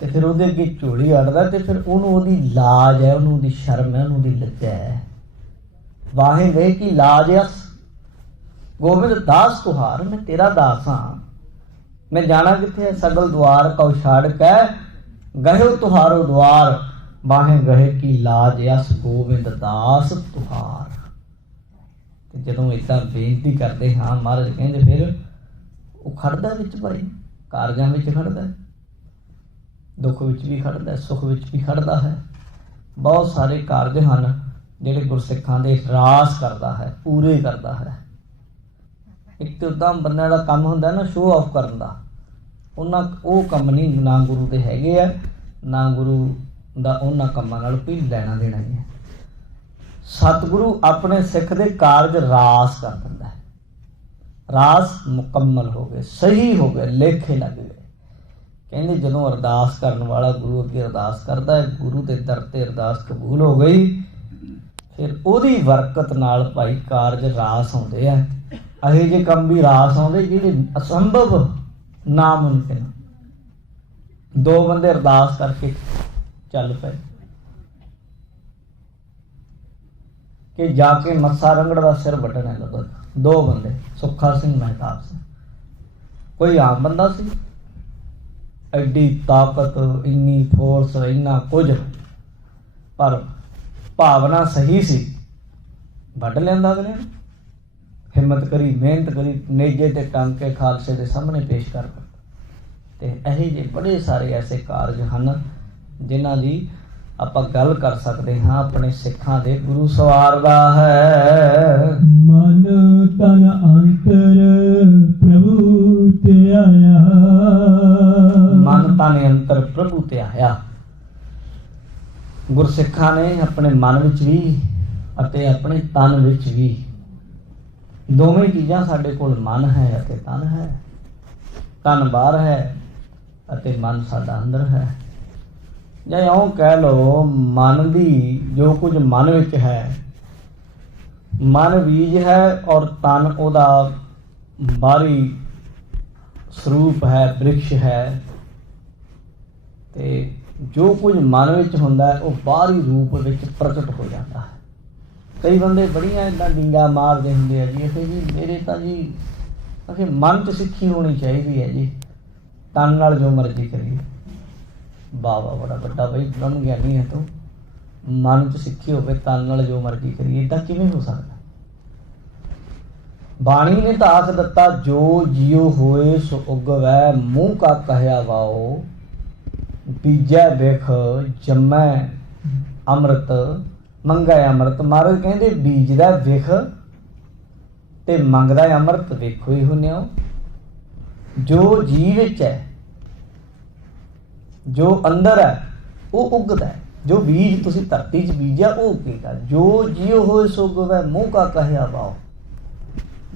ਤੇ ਫਿਰ ਉਹਦੇ ਅੱਗੇ ਝੋਲੀ ਅੜਦਾ ਤੇ ਫਿਰ ਉਹਨੂੰ ਉਹਦੀ ਲਾਜ ਹੈ, ਉਹਨੂੰ ਉਹਦੀ ਸ਼ਰਮ ਹੈ, ਉਹਨੂੰ ਉਹਦੀ ਲੱਜਾ ਹੈ। ਵਾਹੇ ਗਏ ਕਿ ਲਾਜ ਅਸ ਗੋਬਿੰਦ ਦਾਸ ਤੁਹਾਰ, ਮੈਂ ਤੇਰਾ ਦਾਸ ਹਾਂ, ਮੈਂ ਜਾਣਾ ਕਿੱਥੇ ਹੈ। ਸਗਲ ਦੁਆਰ ਕਉ ਛਾੜ ਕੇ ਗਹਿਓ ਤੁਹਾਰੋ ਦੁਆਰ, ਬਾਹੇ ਗਏ ਕਿ ਲਾਜ ਅਸ ਗੋਬਿੰਦ ਦਾਸ ਤੁਹਾਰ। ਤੇ ਜਦੋਂ ਏਦਾਂ ਬੇਨਤੀ ਕਰਦੇ ਹਾਂ, ਮਹਾਰਾਜ ਕਹਿੰਦੇ ਫਿਰ ਉਹ ਖੜਦਾ ਵਿੱਚ ਭਾਈ, ਕਾਰਜਾਂ ਵਿੱਚ ਖੜਦਾ, ਦੁੱਖ ਵਿੱਚ ਵੀ ਖੜਦਾ, ਸੁੱਖ ਵਿੱਚ ਵੀ ਖੜਦਾ ਹੈ। ਬਹੁਤ ਸਾਰੇ ਕਾਰਜ ਹਨ ਜਿਹੜੇ ਗੁਰਸਿੱਖਾਂ ਦੇ ਰਾਸ ਕਰਦਾ ਹੈ, ਪੂਰੇ ਕਰਦਾ ਹੈ। ਇੱਕ ਤਾਂ ਉੱਦਾਂ ਬੰਦਿਆਂ ਦਾ ਕੰਮ ਹੁੰਦਾ ਨਾ ਸ਼ੋਅ ਆਫ ਕਰਨ ਦਾ, ਉਹ ਕੰਮ ਨਹੀਂ, ਨਾ ਗੁਰੂ ਦੇ ਹੈਗੇ ਆ, ਨਾ ਗੁਰੂ ਦਾ ਉਹਨਾਂ ਕੰਮਾਂ ਨਾਲ ਕੋਈ ਲੈਣਾ ਦੇਣਾ ਹੀ ਹੈ। ਸਤਿਗੁਰੂ ਆਪਣੇ ਸਿੱਖ ਦੇ ਕਾਰਜ ਰਾਸ ਕਰ ਦਿੰਦਾ ਹੈ। ਰਾਸ ਮੁਕੰਮਲ ਹੋ ਗਏ, ਸਹੀ ਹੋ ਗਏ, ਲੇਖੇ ਲੱਗ ਗਏ। ਕਹਿੰਦੇ ਜਦੋਂ ਅਰਦਾਸ ਕਰਨ ਵਾਲਾ ਗੁਰੂ ਅੱਗੇ ਅਰਦਾਸ ਕਰਦਾ ਹੈ, ਗੁਰੂ ਦੇ ਦਰ ਤੇ ਅਰਦਾਸ ਕਬੂਲ ਹੋ ਗਈ, ਫਿਰ ਉਹਦੀ ਬਰਕਤ ਨਾਲ ਭਾਈ ਕਾਰਜ ਰਾਸ ਆਉਂਦੇ ਆ। ਇਹੋ ਜਿਹੇ ਕੰਮ ਵੀ ਰਾਸ ਆਉਂਦੇ ਜਿਹੜੇ ਅਸੰਭਵ ਨਾਮੁਮਕਿਨ। ਦੋ ਬੰਦੇ ਅਰਦਾਸ ਕਰਕੇ ਚੱਲ ਪਏ ਕਿ ਜਾ ਕੇ ਮੱਸਾ ਰੰਗੜ ਦਾ ਸਿਰ ਵੱਢਣਾ ਲੱਗਾ। ਦੋ ਬੰਦੇ, ਸੁੱਖਾ ਸਿੰਘ ਮਹਿਤਾਬ ਸਿੰਘ। ਕੋਈ ਆਮ ਬੰਦਾ ਸੀ, ਐਡੀ ਤਾਕਤ, ਇੰਨੀ ਫੋਰਸ, ਇੰਨਾ ਕੁਝ, ਪਰ ਭਾਵਨਾ ਸਹੀ ਸੀ, ਵੱਢ ਲੈਂਦਾ ਅਗਲੇ ਨੇ। ਹਿੰਮਤ ਕਰੀ, ਮਿਹਨਤ ਕਰੀ, ਨੇਜੇ ਤੇ ਟੰਗ ਕੇ ਖਾਲਸੇ ਦੇ ਸਾਹਮਣੇ ਪੇਸ਼ ਕਰ ਦਿੱਤਾ। ਤੇ ਇਹੋ ਜਿਹੇ ਬੜੇ ਸਾਰੇ ਐਸੇ ਕਾਰਜ ਹਨ ਜਿਨ੍ਹਾਂ ਦੀ ਆਪਾਂ ਗੱਲ ਕਰ ਸਕਦੇ ਹਾਂ। ਆਪਣੇ ਸਿੱਖਾਂ ਦੇ ਗੁਰੂ ਸਵਾਰਦਾ ਹੈ। ਮਨ ਤਨ ਅੰਤਰ ਪ੍ਰਭੂ ਤੇ ਆਇਆ, ਮਨ ਤਨ ਅੰਤਰ ਪ੍ਰਭੂ ਤੇ ਆਇਆ। ਗੁਰਸਿੱਖਾਂ ਨੇ ਆਪਣੇ ਮਨ ਵਿੱਚ ਵੀ ਅਤੇ ਆਪਣੇ ਤਨ ਵਿੱਚ ਵੀ, ਦੋਵੇਂ ਚੀਜ਼ਾਂ ਸਾਡੇ ਕੋਲ ਮਨ ਹੈ ਅਤੇ ਤਨ ਹੈ। ਤਨ ਬਾਹਰ ਹੈ ਅਤੇ ਮਨ ਸਾਡਾ ਅੰਦਰ ਹੈ। ਜਾਂ ਇਉਂ ਕਹਿ ਲਓ, ਮਨ ਦੀ ਜੋ ਕੁਝ ਮਨ ਵਿੱਚ ਹੈ, ਮਨ ਬੀਜ ਹੈ ਔਰ ਤਨ ਉਹਦਾ ਬਾਹਰੀ ਸਰੂਪ ਹੈ, ਬ੍ਰਿਕਸ਼ ਹੈ। ਤੇ ਜੋ ਕੁਝ ਮਨ ਵਿੱਚ ਹੁੰਦਾ ਹੈ ਉਹ ਬਾਹਰੀ ਰੂਪ ਵਿੱਚ ਪ੍ਰਗਟ ਹੋ ਜਾਂਦਾ ਹੈ। ਕਈ ਬੰਦੇ ਬੜੀਆਂ ਇੱਦਾਂ ਡੀਂਗਾ ਮਾਰਦੇ ਹੁੰਦੇ ਆ ਜੀ, ਇਹ ਜੀ ਮੇਰੇ ਤਾਂ ਜੀ ਅਖੇ ਮਨ 'ਚ ਸਿੱਖੀ ਹੋਣੀ ਚਾਹੀਦੀ ਹੈ ਜੀ, ਤਨ ਨਾਲ ਜੋ ਮਰਜ਼ੀ ਕਰੀਏ। ਬਾਬਾ ਬੜਾ ਵੱਡਾ ਬਈ ਬ੍ਰਹਮ ਗਿਆਨੀ ਹੈ ਤੂੰ, ਮਨ 'ਚ ਸਿੱਖੀ ਹੋਵੇ, ਤਨ ਨਾਲ ਜੋ ਮਰਜ਼ੀ ਕਰੀਏ, ਇੱਦਾਂ ਕਿਵੇਂ ਹੋ ਸਕਦਾ? ਬਾਣੀ ਨੇ ਤਾਂ ਆਖ ਦਿੱਤਾ, ਜੋ ਜਿਉ ਹੋਏ ਸੋ ਉਗਵੈ, ਮੂੰਹ ਕਾ ਕਹਿਆ ਵਾਓ, ਬੀਜੈ ਬਿਖ ਜੰਮੈ ਅੰਮ੍ਰਿਤ, ਮੰਗੈ ਅੰਮ੍ਰਿਤ। ਮਹਾਰਾਜ ਕਹਿੰਦੇ ਬੀਜਦਾ ਵਿਖ ਤੇ ਮੰਗਦਾ ਅੰਮ੍ਰਿਤ, ਵੇਖੋ ਹੀ ਹੁੰਨੇ ਹੋ। ਜੋ ਜੀ ਵਿੱਚ ਹੈ, ਜੋ ਅੰਦਰ ਹੈ, ਉਹ ਉੱਗਦਾ ਹੈ। ਜੋ ਬੀਜ ਤੁਸੀਂ ਧਰਤੀ 'ਚ ਬੀਜਿਆ ਉਹ ਉੱਗੇਗਾ। ਜੋ ਜਿਉ ਹੋਏ ਸੋ ਉਗਵੈ, ਮੂੰਹ ਕਾ ਕਹਿਆ ਵਾਓ।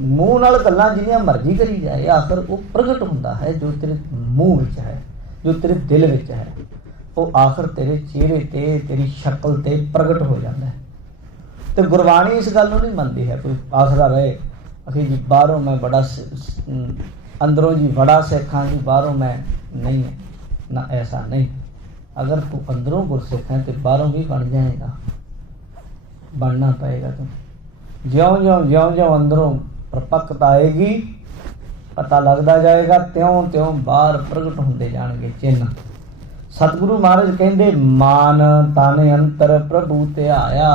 ਮੂੰਹ ਨਾਲ ਗੱਲਾਂ ਜਿੰਨੀਆਂ ਮਰਜ਼ੀ ਕਰੀ ਜਾਏ, ਆਖਰ ਉਹ ਪ੍ਰਗਟ ਹੁੰਦਾ ਹੈ ਜੋ ਤੇਰੇ ਮੂੰਹ ਵਿੱਚ ਹੈ, ਜੋ ਤੇਰੇ ਦਿਲ ਵਿੱਚ ਹੈ, ਉਹ ਆਖਰ ਤੇਰੇ ਚਿਹਰੇ ਤੇ, ਤੇਰੀ ਸ਼ਕਲ ਤੇ ਪ੍ਰਗਟ ਹੋ ਜਾਂਦਾ ਹੈ। ਤੇ ਗੁਰਬਾਣੀ ਇਸ ਗੱਲ ਨੂੰ ਨਹੀਂ ਮੰਨਦੀ ਹੈ। ਕੋਈ ਆਖਦਾ ਰਹੇ ਅਖੀ ਜੀ ਬਾਹਰੋਂ ਮੈਂ ਬੜਾ, ਅੰਦਰੋਂ ਜੀ ਬੜਾ ਸਿੱਖ ਹਾਂ ਜੀ, ਬਾਹਰੋਂ ਮੈਂ ਨਹੀਂ ਹੈ ਨਾ, ਐਸਾ ਨਹੀਂ। ਅਗਰ ਤੂੰ ਅੰਦਰੋਂ ਗੁਰਸਿੱਖ ਹੈ ਤੇ ਬਾਹਰੋਂ ਵੀ ਬਣ ਜਾਏਗਾ, ਬਣਨਾ ਪਏਗਾ। ਤੂੰ ਜਿਉਂ ਅੰਦਰੋਂ ਪ੍ਰਪੱਕਤਾ ਆਏਗੀ, ਪਤਾ ਲੱਗਦਾ ਜਾਏਗਾ, ਤਿਉਂ ਬਾਹਰ ਪ੍ਰਗਟ ਹੁੰਦੇ ਜਾਣਗੇ ਚਿੰਨ੍ਹ। ਸਤਿਗੁਰੂ ਮਹਾਰਾਜ ਕਹਿੰਦੇ ਮਨ ਤਨ ਅੰਤਰ ਪ੍ਰਭੂ ਧਿਆਇਆ।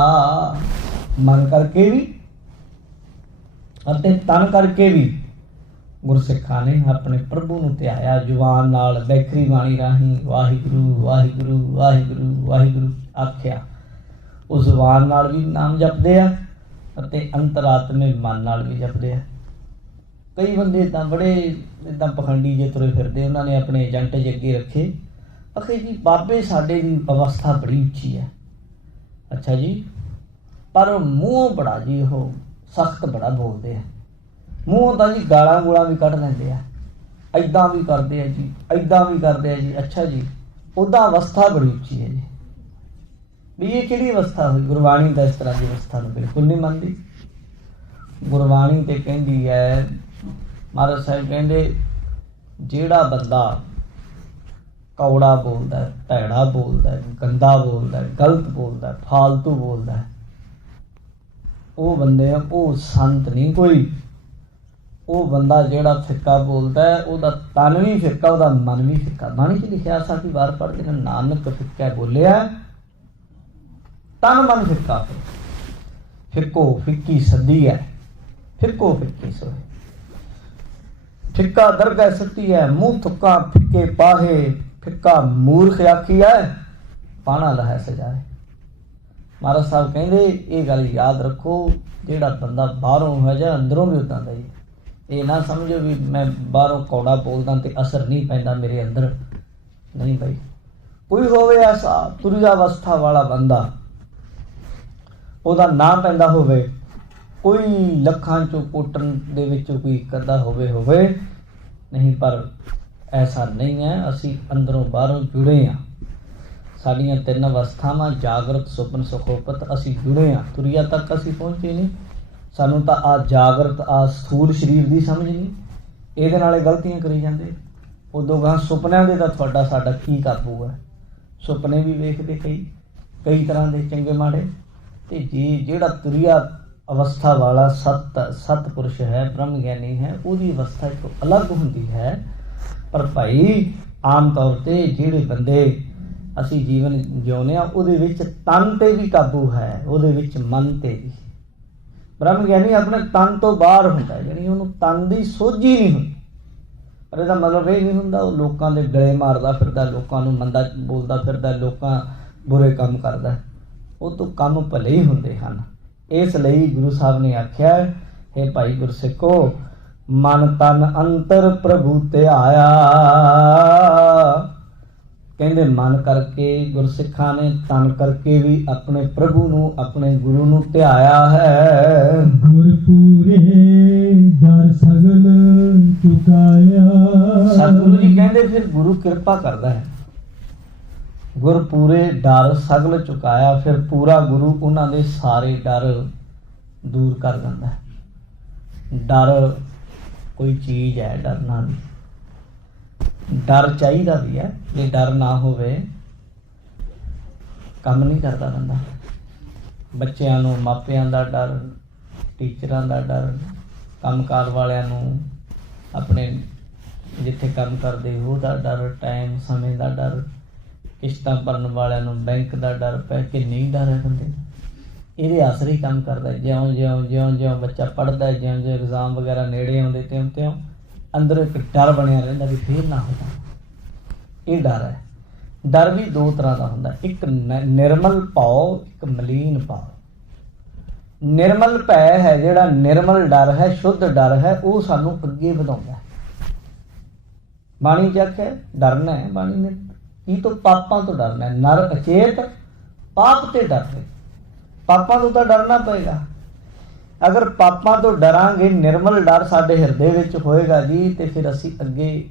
ਮਨ ਕਰਕੇ ਵੀ ਅਤੇ ਤਨ ਕਰਕੇ ਵੀ ਗੁਰਸਿੱਖਾਂ ਨੇ ਆਪਣੇ ਪ੍ਰਭੂ ਨੂੰ ਧਿਆਇਆ। ਜ਼ੁਬਾਨ ਨਾਲ ਵੈਖਰੀ ਬਾਣੀ ਰਾਹੀਂ ਵਾਹਿਗੁਰੂ ਵਾਹਿਗੁਰੂ ਵਾਹਿਗੁਰੂ ਵਾਹਿਗੁਰੂ ਆਖਿਆ। ਉਹ ਜ਼ੁਬਾਨ ਨਾਲ ਵੀ ਨਾਮ ਜਪਦੇ ਆ ਅਤੇ ਅੰਤਰਾਤਮੇ ਮਨ ਨਾਲ ਵੀ ਜਪਦੇ ਆ। ਕਈ ਬੰਦੇ ਤਾਂ ਬੜੇ ਇੱਦਾਂ ਪਖੰਡੀ ਜੇ ਤੁਰੇ ਫਿਰਦੇ, ਉਹਨਾਂ ਨੇ ਆਪਣੇ ਏਜੰਟ ਜੇ ਅੱਗੇ ਰੱਖੇ, ਅਖੇ ਜੀ ਬਾਬੇ ਸਾਡੇ ਦੀ ਅਵਸਥਾ ਬੜੀ ਉੱਚੀ ਹੈ। ਅੱਛਾ ਜੀ, ਪਰ ਮੂੰਹੋਂ ਬੜਾ ਜੀ ਉਹ ਸਖਤ ਬੜਾ ਬੋਲਦੇ ਆ। ਮੂੰਹੋਂ ਤਾਂ ਜੀ ਗਾਲਾਂ ਗੂਲਾਂ ਵੀ ਕੱਢ ਲੈਂਦੇ ਆ, ਐਦਾਂ ਵੀ ਕਰਦੇ ਆ ਜੀ, ਐਦਾਂ ਵੀ ਕਰਦੇ ਆ ਜੀ। ਅੱਛਾ ਜੀ, ਉਹਦਾ ਅਵਸਥਾ ਬੜੀ ਉੱਚੀ ਹੈ ਜੀ। ਵੀ ਇਹ ਕਿਹੜੀ ਅਵਸਥਾ ਹੋਈ? ਗੁਰਬਾਣੀ ਤਾਂ ਇਸ ਤਰ੍ਹਾਂ ਦੀ ਅਵਸਥਾ ਨੂੰ ਬਿਲਕੁਲ ਨਹੀਂ ਮੰਨਦੀ। ਗੁਰਬਾਣੀ ਤੇ ਕਹਿੰਦੀ ਹੈ, ਮਹਾਰਾਜ ਸਾਹਿਬ ਕਹਿੰਦੇ, ਜਿਹੜਾ ਬੰਦਾ ਕੌੜਾ ਬੋਲਦਾ, ਭੈੜਾ ਬੋਲਦਾ, ਗੰਦਾ ਬੋਲਦਾ, ਗਲਤ ਬੋਲਦਾ, ਫਾਲਤੂ ਬੋਲਦਾ, ਉਹ ਬੰਦੇ ਉਹ ਸੰਤ ਨਹੀਂ ਕੋਈ। ਉਹ ਬੰਦਾ ਜਿਹੜਾ ਫਿੱਕਾ ਬੋਲਦਾ ਹੈ, ਉਹਦਾ ਤਨ ਵੀ ਫਿੱਕਾ, ਉਹਦਾ ਮਨ ਵੀ ਫਿੱਕਾ। ਬਾਣੀ 'ਚ ਲਿਖਿਆ ਸਾਡੀ ਵਾਰ ਪੜ੍ਹਦੇ ਨੇ, ਨਾਨਕ ਫਿੱਕਾ ਬੋਲਿਆ ਤਨ ਮਨ ਫਿੱਕਾ। ਫਿੱਕੋ ਫਿੱਕੀ ਸਦੀ ਹੈ, ਫਿੱਕੋ ਫਿੱਕੀ ਸੋਏ। ਫਿੱਕਾ ਦਰਗਾਹ ਸੱਤੀ ਹੈ, ਮੂੰਹ ਥੁੱਕਾ ਫਿੱਕੇ ਪਾਹੇ। ਫਿੱਕਾ ਮੂਰਖ ਆਖੀ ਹੈ, ਪਾਣਾ ਲਹੈ ਸਜਾਏ। ਮਹਾਰਾਜ ਸਾਹਿਬ ਕਹਿੰਦੇ ਇਹ ਗੱਲ ਯਾਦ ਰੱਖੋ, ਜਿਹੜਾ ਬੰਦਾ ਬਾਹਰੋਂ ਹੋ ਜਾ ਅੰਦਰੋਂ ਵੀ ਉੱਦਾਂ ਦਾ ਹੀ। ਇਹ ਨਾ ਸਮਝੋ ਵੀ ਮੈਂ ਬਾਹਰੋਂ ਕੌੜਾ ਬੋਲਦਾ ਤੇ ਅਸਰ ਨਹੀਂ ਪੈਂਦਾ ਮੇਰੇ ਅੰਦਰ, ਨਹੀਂ ਭਾਈ। ਕੋਈ ਹੋਵੇ ਐਸਾ ਤੁਰਿਆ ਅਵਸਥਾ ਵਾਲਾ ਬੰਦਾ, ਉਹਦਾ ਨਾਂ ਪੈਂਦਾ ਹੋਵੇ, ਕੋਈ ਲੱਖਾਂ ਚੋਂ ਕੋਟਣ ਦੇ ਵਿੱਚੋਂ ਕੋਈ ਇੱਕ ਅੱਧਾ ਹੋਵੇ ਨਹੀਂ, ਪਰ ਐਸਾ ਨਹੀਂ ਹੈ। ਅਸੀਂ ਅੰਦਰੋਂ ਬਾਹਰੋਂ ਜੁੜੇ ਹਾਂ। ਸਾਡੀਆਂ ਤਿੰਨ ਅਵਸਥਾਵਾਂ ਜਾਗਰਤ ਸੁਪਨ ਸੁਖੋਪਤ, ਅਸੀਂ ਜੁੜੇ ਹਾਂ। ਤੁਰਿਆ ਤੱਕ ਅਸੀਂ ਪਹੁੰਚੇ ਨਹੀਂ। ਸਾਨੂੰ ਤਾਂ ਆ ਜਾਗਰਤ ਆ ਸਥੂਲ ਸਰੀਰ ਦੀ ਸਮਝ ਨਹੀਂ, ਇਹਦੇ ਨਾਲੇ ਗਲਤੀਆਂ ਕਰੀ ਜਾਂਦੇ। ਉਦੋਂ ਗਾਂ ਸੁਪਨਿਆਂ ਦੇ ਤਾਂ ਤੁਹਾਡਾ ਸਾਡਾ ਕੀ ਕਾਬੂ ਹੈ। ਸੁਪਨੇ ਵੀ ਵੇਖਦੇ ਕਈ ਤਰ੍ਹਾਂ ਦੇ ਚੰਗੇ ਮਾੜੇ। ਤੇ ਜਿਹੜਾ ਤੁਰਿਆ ਅਵਸਥਾ ਵਾਲਾ ਸਤਪੁਰਸ਼ ਹੈ, ਬ੍ਰਹਮ ਗਿਆਨੀ ਹੈ, ਉਹਦੀ ਅਵਸਥਾ ਇੱਕ ਅਲੱਗ ਹੁੰਦੀ ਹੈ। ਪਰ ਭਾਈ ਆਮ ਤੌਰ 'ਤੇ ਜਿਹੜੇ ਬੰਦੇ ਅਸੀਂ ਜੀਵਨ ਜਿਉਂਦੇ ਹਾਂ, ਉਹਦੇ ਵਿੱਚ ਤਨ 'ਤੇ ਵੀ ਕਾਬੂ ਹੈ, ਉਹਦੇ ਵਿੱਚ ਮਨ 'ਤੇ ਵੀ। ਬ੍ਰਹਮ ਗਿਆਨੀ ਆਪਣੇ ਤਨ ਤੋਂ ਬਾਹਰ ਹੁੰਦਾ, ਯਾਨੀ ਉਹਨੂੰ ਤਨ ਦੀ ਸੋਝੀ ਨਹੀਂ ਹੁੰਦੀ। ਪਰ ਇਹਦਾ ਮਤਲਬ ਇਹ ਨਹੀਂ ਹੁੰਦਾ ਉਹ ਲੋਕਾਂ ਦੇ ਗਲੇ ਮਾਰਦਾ ਫਿਰਦਾ, ਲੋਕਾਂ ਨੂੰ ਮੰਦਾ ਬੋਲਦਾ ਫਿਰਦਾ, ਲੋਕਾਂ ਬੁਰੇ ਕੰਮ ਕਰਦਾ। ਉਹ ਤੋਂ ਕੰਮ ਭਲੇ ਹੀ ਹੁੰਦੇ ਹਨ। ਇਸ ਲਈ ਗੁਰੂ ਸਾਹਿਬ ਨੇ ਆਖਿਆ, ਹੇ ਭਾਈ ਗੁਰਸਿੱਖੋ, ਮਨ ਤਨ ਅੰਤਰ ਪ੍ਰਭੂ ਧਿਆਇਆ। ਕਹਿੰਦੇ ਮਨ ਕਰਕੇ ਗੁਰਸਿੱਖਾਂ ਨੇ ਤਨ ਕਰਕੇ ਵੀ ਆਪਣੇ ਪ੍ਰਭੂ ਨੂੰ, ਆਪਣੇ ਗੁਰੂ ਨੂੰ ਧਿਆਇਆ ਹੈ। ਗੁਰਪੂਰੇ ਦਰ ਸਗਲ ਚੁਕਾਇਆ। ਸਤਿਗੁਰੂ ਜੀ ਕਹਿੰਦੇ ਫਿਰ ਗੁਰੂ ਕਿਰਪਾ ਕਰਦਾ ਹੈ। ਗੁਰਪੂਰੇ ਡਰ ਸਗਲ ਚੁਕਾਇਆ, ਫਿਰ ਪੂਰਾ ਗੁਰੂ ਉਹਨਾਂ ਦੇ ਸਾਰੇ ਡਰ ਦੂਰ ਕਰ ਦਿੰਦਾ ਹੈ। ਡਰ ਕੋਈ ਚੀਜ਼ ਹੈ, ਡਰਨਾ ਨਹੀਂ। ਡਰ ਚਾਹੀਦਾ ਵੀ ਹੈ, ਜੇ ਡਰ ਨਾ ਹੋਵੇ ਕੰਮ ਨਹੀਂ ਕਰਦਾ ਬੰਦਾ। ਬੱਚਿਆਂ ਨੂੰ ਮਾਪਿਆਂ ਦਾ ਡਰ, ਟੀਚਰਾਂ ਦਾ ਡਰ, ਕੰਮਕਾਰ ਵਾਲਿਆਂ ਨੂੰ ਆਪਣੇ ਜਿੱਥੇ ਕੰਮ ਕਰਦੇ ਉਹਦਾ ਡਰ, ਟਾਈਮ ਸਮੇਂ ਦਾ ਡਰ, ਕਿਸ਼ਤਾਂ ਭਰਨ ਵਾਲਿਆਂ ਨੂੰ ਬੈਂਕ ਦਾ ਡਰ, ਪੈਸੇ ਨਹੀਂ ਡਰ ਹੈ ਬੰਦੇ ਨੂੰ। ਇਹਦੇ ਆਸਰੇ ਹੀ ਕੰਮ ਕਰਦਾ। ਜਿਉਂ ਬੱਚਾ ਪੜ੍ਹਦਾ, ਜਿਉਂ ਐਗਜ਼ਾਮ ਵਗੈਰਾ ਨੇੜੇ ਆਉਂਦੇ ਤਿਉਂ ਅੰਦਰ ਇੱਕ ਡਰ ਬਣਿਆ ਰਹਿੰਦਾ ਵੀ ਫੇਲ ਨਾ ਹੋ ਜਾਵੇ। ਇਹ ਡਰ ਹੈ। ਡਰ ਵੀ ਦੋ ਤਰ੍ਹਾਂ ਦਾ ਹੁੰਦਾ, ਇੱਕ ਨਿਰਮਲ ਭਾਉ, ਇੱਕ ਮਲੀਨ ਭਾਉ। ਨਿਰਮਲ ਭੈ ਹੈ ਜਿਹੜਾ ਨਿਰਮਲ ਡਰ ਹੈ, ਸ਼ੁੱਧ ਡਰ ਹੈ, ਉਹ ਸਾਨੂੰ ਅੱਗੇ ਵਧਾਉਂਦਾ ਹੈ। ਬਾਣੀ 'ਚ ਆਖਿਆ ਡਰਨਾ ਹੈ, ਬਾਣੀ ਨੇ ਕੀ ਤੋਂ? ਪਾਪਾਂ ਤੋਂ ਡਰਨਾ ਹੈ। ਨਰ ਅਚੇਤ ਪਾਪ ਤੇ ਡਰ ਰਹੇ। ਪਾਪਾਂ ਤੋਂ ਤਾਂ ਡਰਨਾ ਪਏਗਾ। ਅਗਰ ਪਾਪਾਂ ਤੋਂ ਡਰਾਂਗੇ, ਨਿਰਮਲ ਡਰ ਸਾਡੇ ਹਿਰਦੇ ਵਿੱਚ ਹੋਏਗਾ ਜੀ, ਤੇ ਫਿਰ ਅਸੀਂ ਅੱਗੇ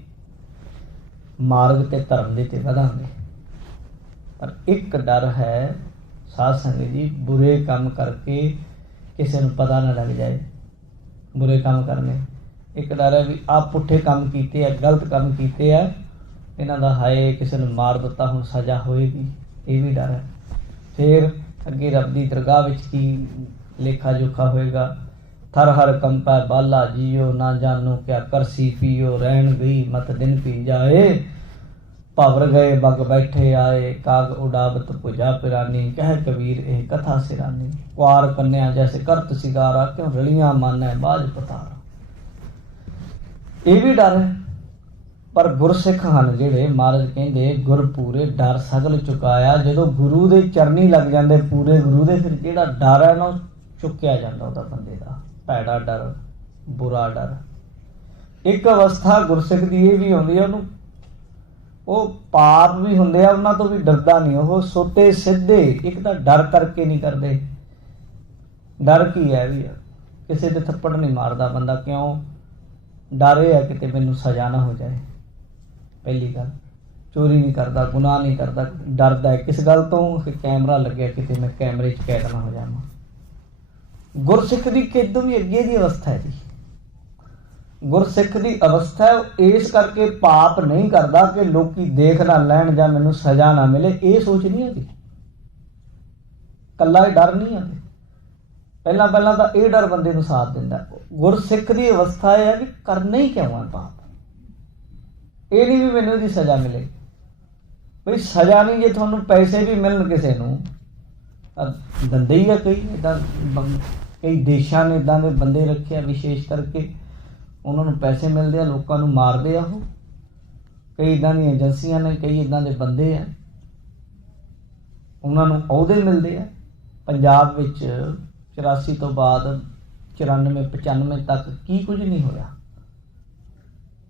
ਮਾਰਗ ਤੇ ਧਰਮ ਦੇ ਤੇ ਵਧਾਂਗੇ। ਪਰ ਇੱਕ ਡਰ ਹੈ ਸਾਧ ਸੰਗਤ ਜੀ, ਬੁਰੇ ਕੰਮ ਕਰਕੇ ਕਿਸੇ ਨੂੰ ਪਤਾ ਨਾ ਲੱਗ ਜਾਏ ਬੁਰੇ ਕੰਮ ਕਰਨੇ। ਇੱਕ ਡਰ ਹੈ ਵੀ ਆਪ ਪੁੱਠੇ ਕੰਮ ਕੀਤੇ ਆ, ਗਲਤ ਕੰਮ ਕੀਤੇ ਆ, ਇਹਨਾਂ ਦਾ ਹਾਏ ਕਿਸੇ ਨੂੰ ਮਾਰ ਦਿੱਤਾ, ਹੁਣ ਸਜ਼ਾ ਹੋਏਗੀ, ਇਹ ਵੀ ਡਰ ਹੈ। ਫਿਰ ਅੱਗੇ ਰੱਬ ਦੀ ਦਰਗਾਹ ਵਿੱਚ ਕੀ ਲੇਖਾ ਜੋਖਾ ਹੋਏਗਾ। ਥਰ ਹਰ ਕੰਪੈ ਬਾਲਾ ਜੀਓ, ਨਾ ਜਾਨੋ ਕਿਆ ਕਰਸੀ ਪੀਓ, ਰਹਿਣ ਗਈ ਮਤ ਦਿਨ ਪੀ ਜਾਏ। भवर गए बग बैठे आए, काग उड़ावत भुजा पिरानी, कह कबीर एह कथा सिरानी। कुआर कन्या जैसे करत सिगारा, क्यों रलियां मानै बाज पतारा। ये भी डर है, पर गुरसिख हन जिहड़े महाराज कहंदे गुर पूरे डर सगल चुकाया। जदों गुरु दे चरनी लग जांदे पूरे गुरु दे, फिर जिहड़ा डर है ना चुक्या जांदा उहदा बंदे दा, भैड़ा डर, बुरा डर। एक अवस्था गुरसिख दी ये भी आउंदी है, उहनूं ਉਹ ਪਾਪ ਵੀ ਹੁੰਦੇ ਆ, ਉਹਨਾਂ ਤੋਂ ਵੀ ਡਰਦਾ ਨਹੀਂ। ਉਹ ਸੋਤੇ ਸਿੱਧੇ ਇੱਕ ਤਾਂ ਡਰ ਕਰਕੇ ਨਹੀਂ ਕਰਦੇ। ਡਰ ਕੀ ਹੈ ਵੀ ਕਿਸੇ ਦੇ ਥੱਪੜ ਨਹੀਂ ਮਾਰਦਾ ਬੰਦਾ, ਕਿਉਂ? ਡਰ ਇਹ ਹੈ ਕਿਤੇ ਮੈਨੂੰ ਸਜ਼ਾ ਨਾ ਹੋ ਜਾਏ। ਪਹਿਲੀ ਗੱਲ, ਚੋਰੀ ਨਹੀਂ ਕਰਦਾ, ਗੁਨਾਹ ਨਹੀਂ ਕਰਦਾ, ਡਰਦਾ ਹੈ ਕਿਸ ਗੱਲ ਤੋਂ ਕਿ ਕੈਮਰਾ ਲੱਗਿਆ, ਕਿਤੇ ਮੈਂ ਕੈਮਰੇ 'ਚ ਕੈਦ ਨਾ ਹੋ ਜਾਵਾਂ। ਗੁਰਸਿੱਖ ਦੀ ਕਿਦੋਂ ਵੀ ਅੱਗੇ ਦੀ ਅਵਸਥਾ ਹੈ ਜੀ। गुरसिख की अवस्था इस करके पाप नहीं करता कि लोग देख ना लैन या मैनू सजा ना मिले, ये सोच नहीं आती। कला डर नहीं आती, पहला पहला तो यह डर बंदे को साथ दिंदा। गुरसिख की अवस्था है कि करना ही क्यों है पाप, ये नहीं भी मैनू इसकी सजा मिले। बई सजा नहीं, जे थोनू पैसे भी मिलन किसी को दिंदे ही है। कई देशों ने इदां दे बंदे रखे विशेष करके, उन्होंने पैसे मिलते हैं, लोगों को मारते हैं। वो कई इदां दी एजेंसियां ने, कई इदां दे बंदे हैं, उन्होंने अहुदे मिलते हैं। पंजाब विच 84 तो बाद 94-95 तक की कुछ नहीं होया,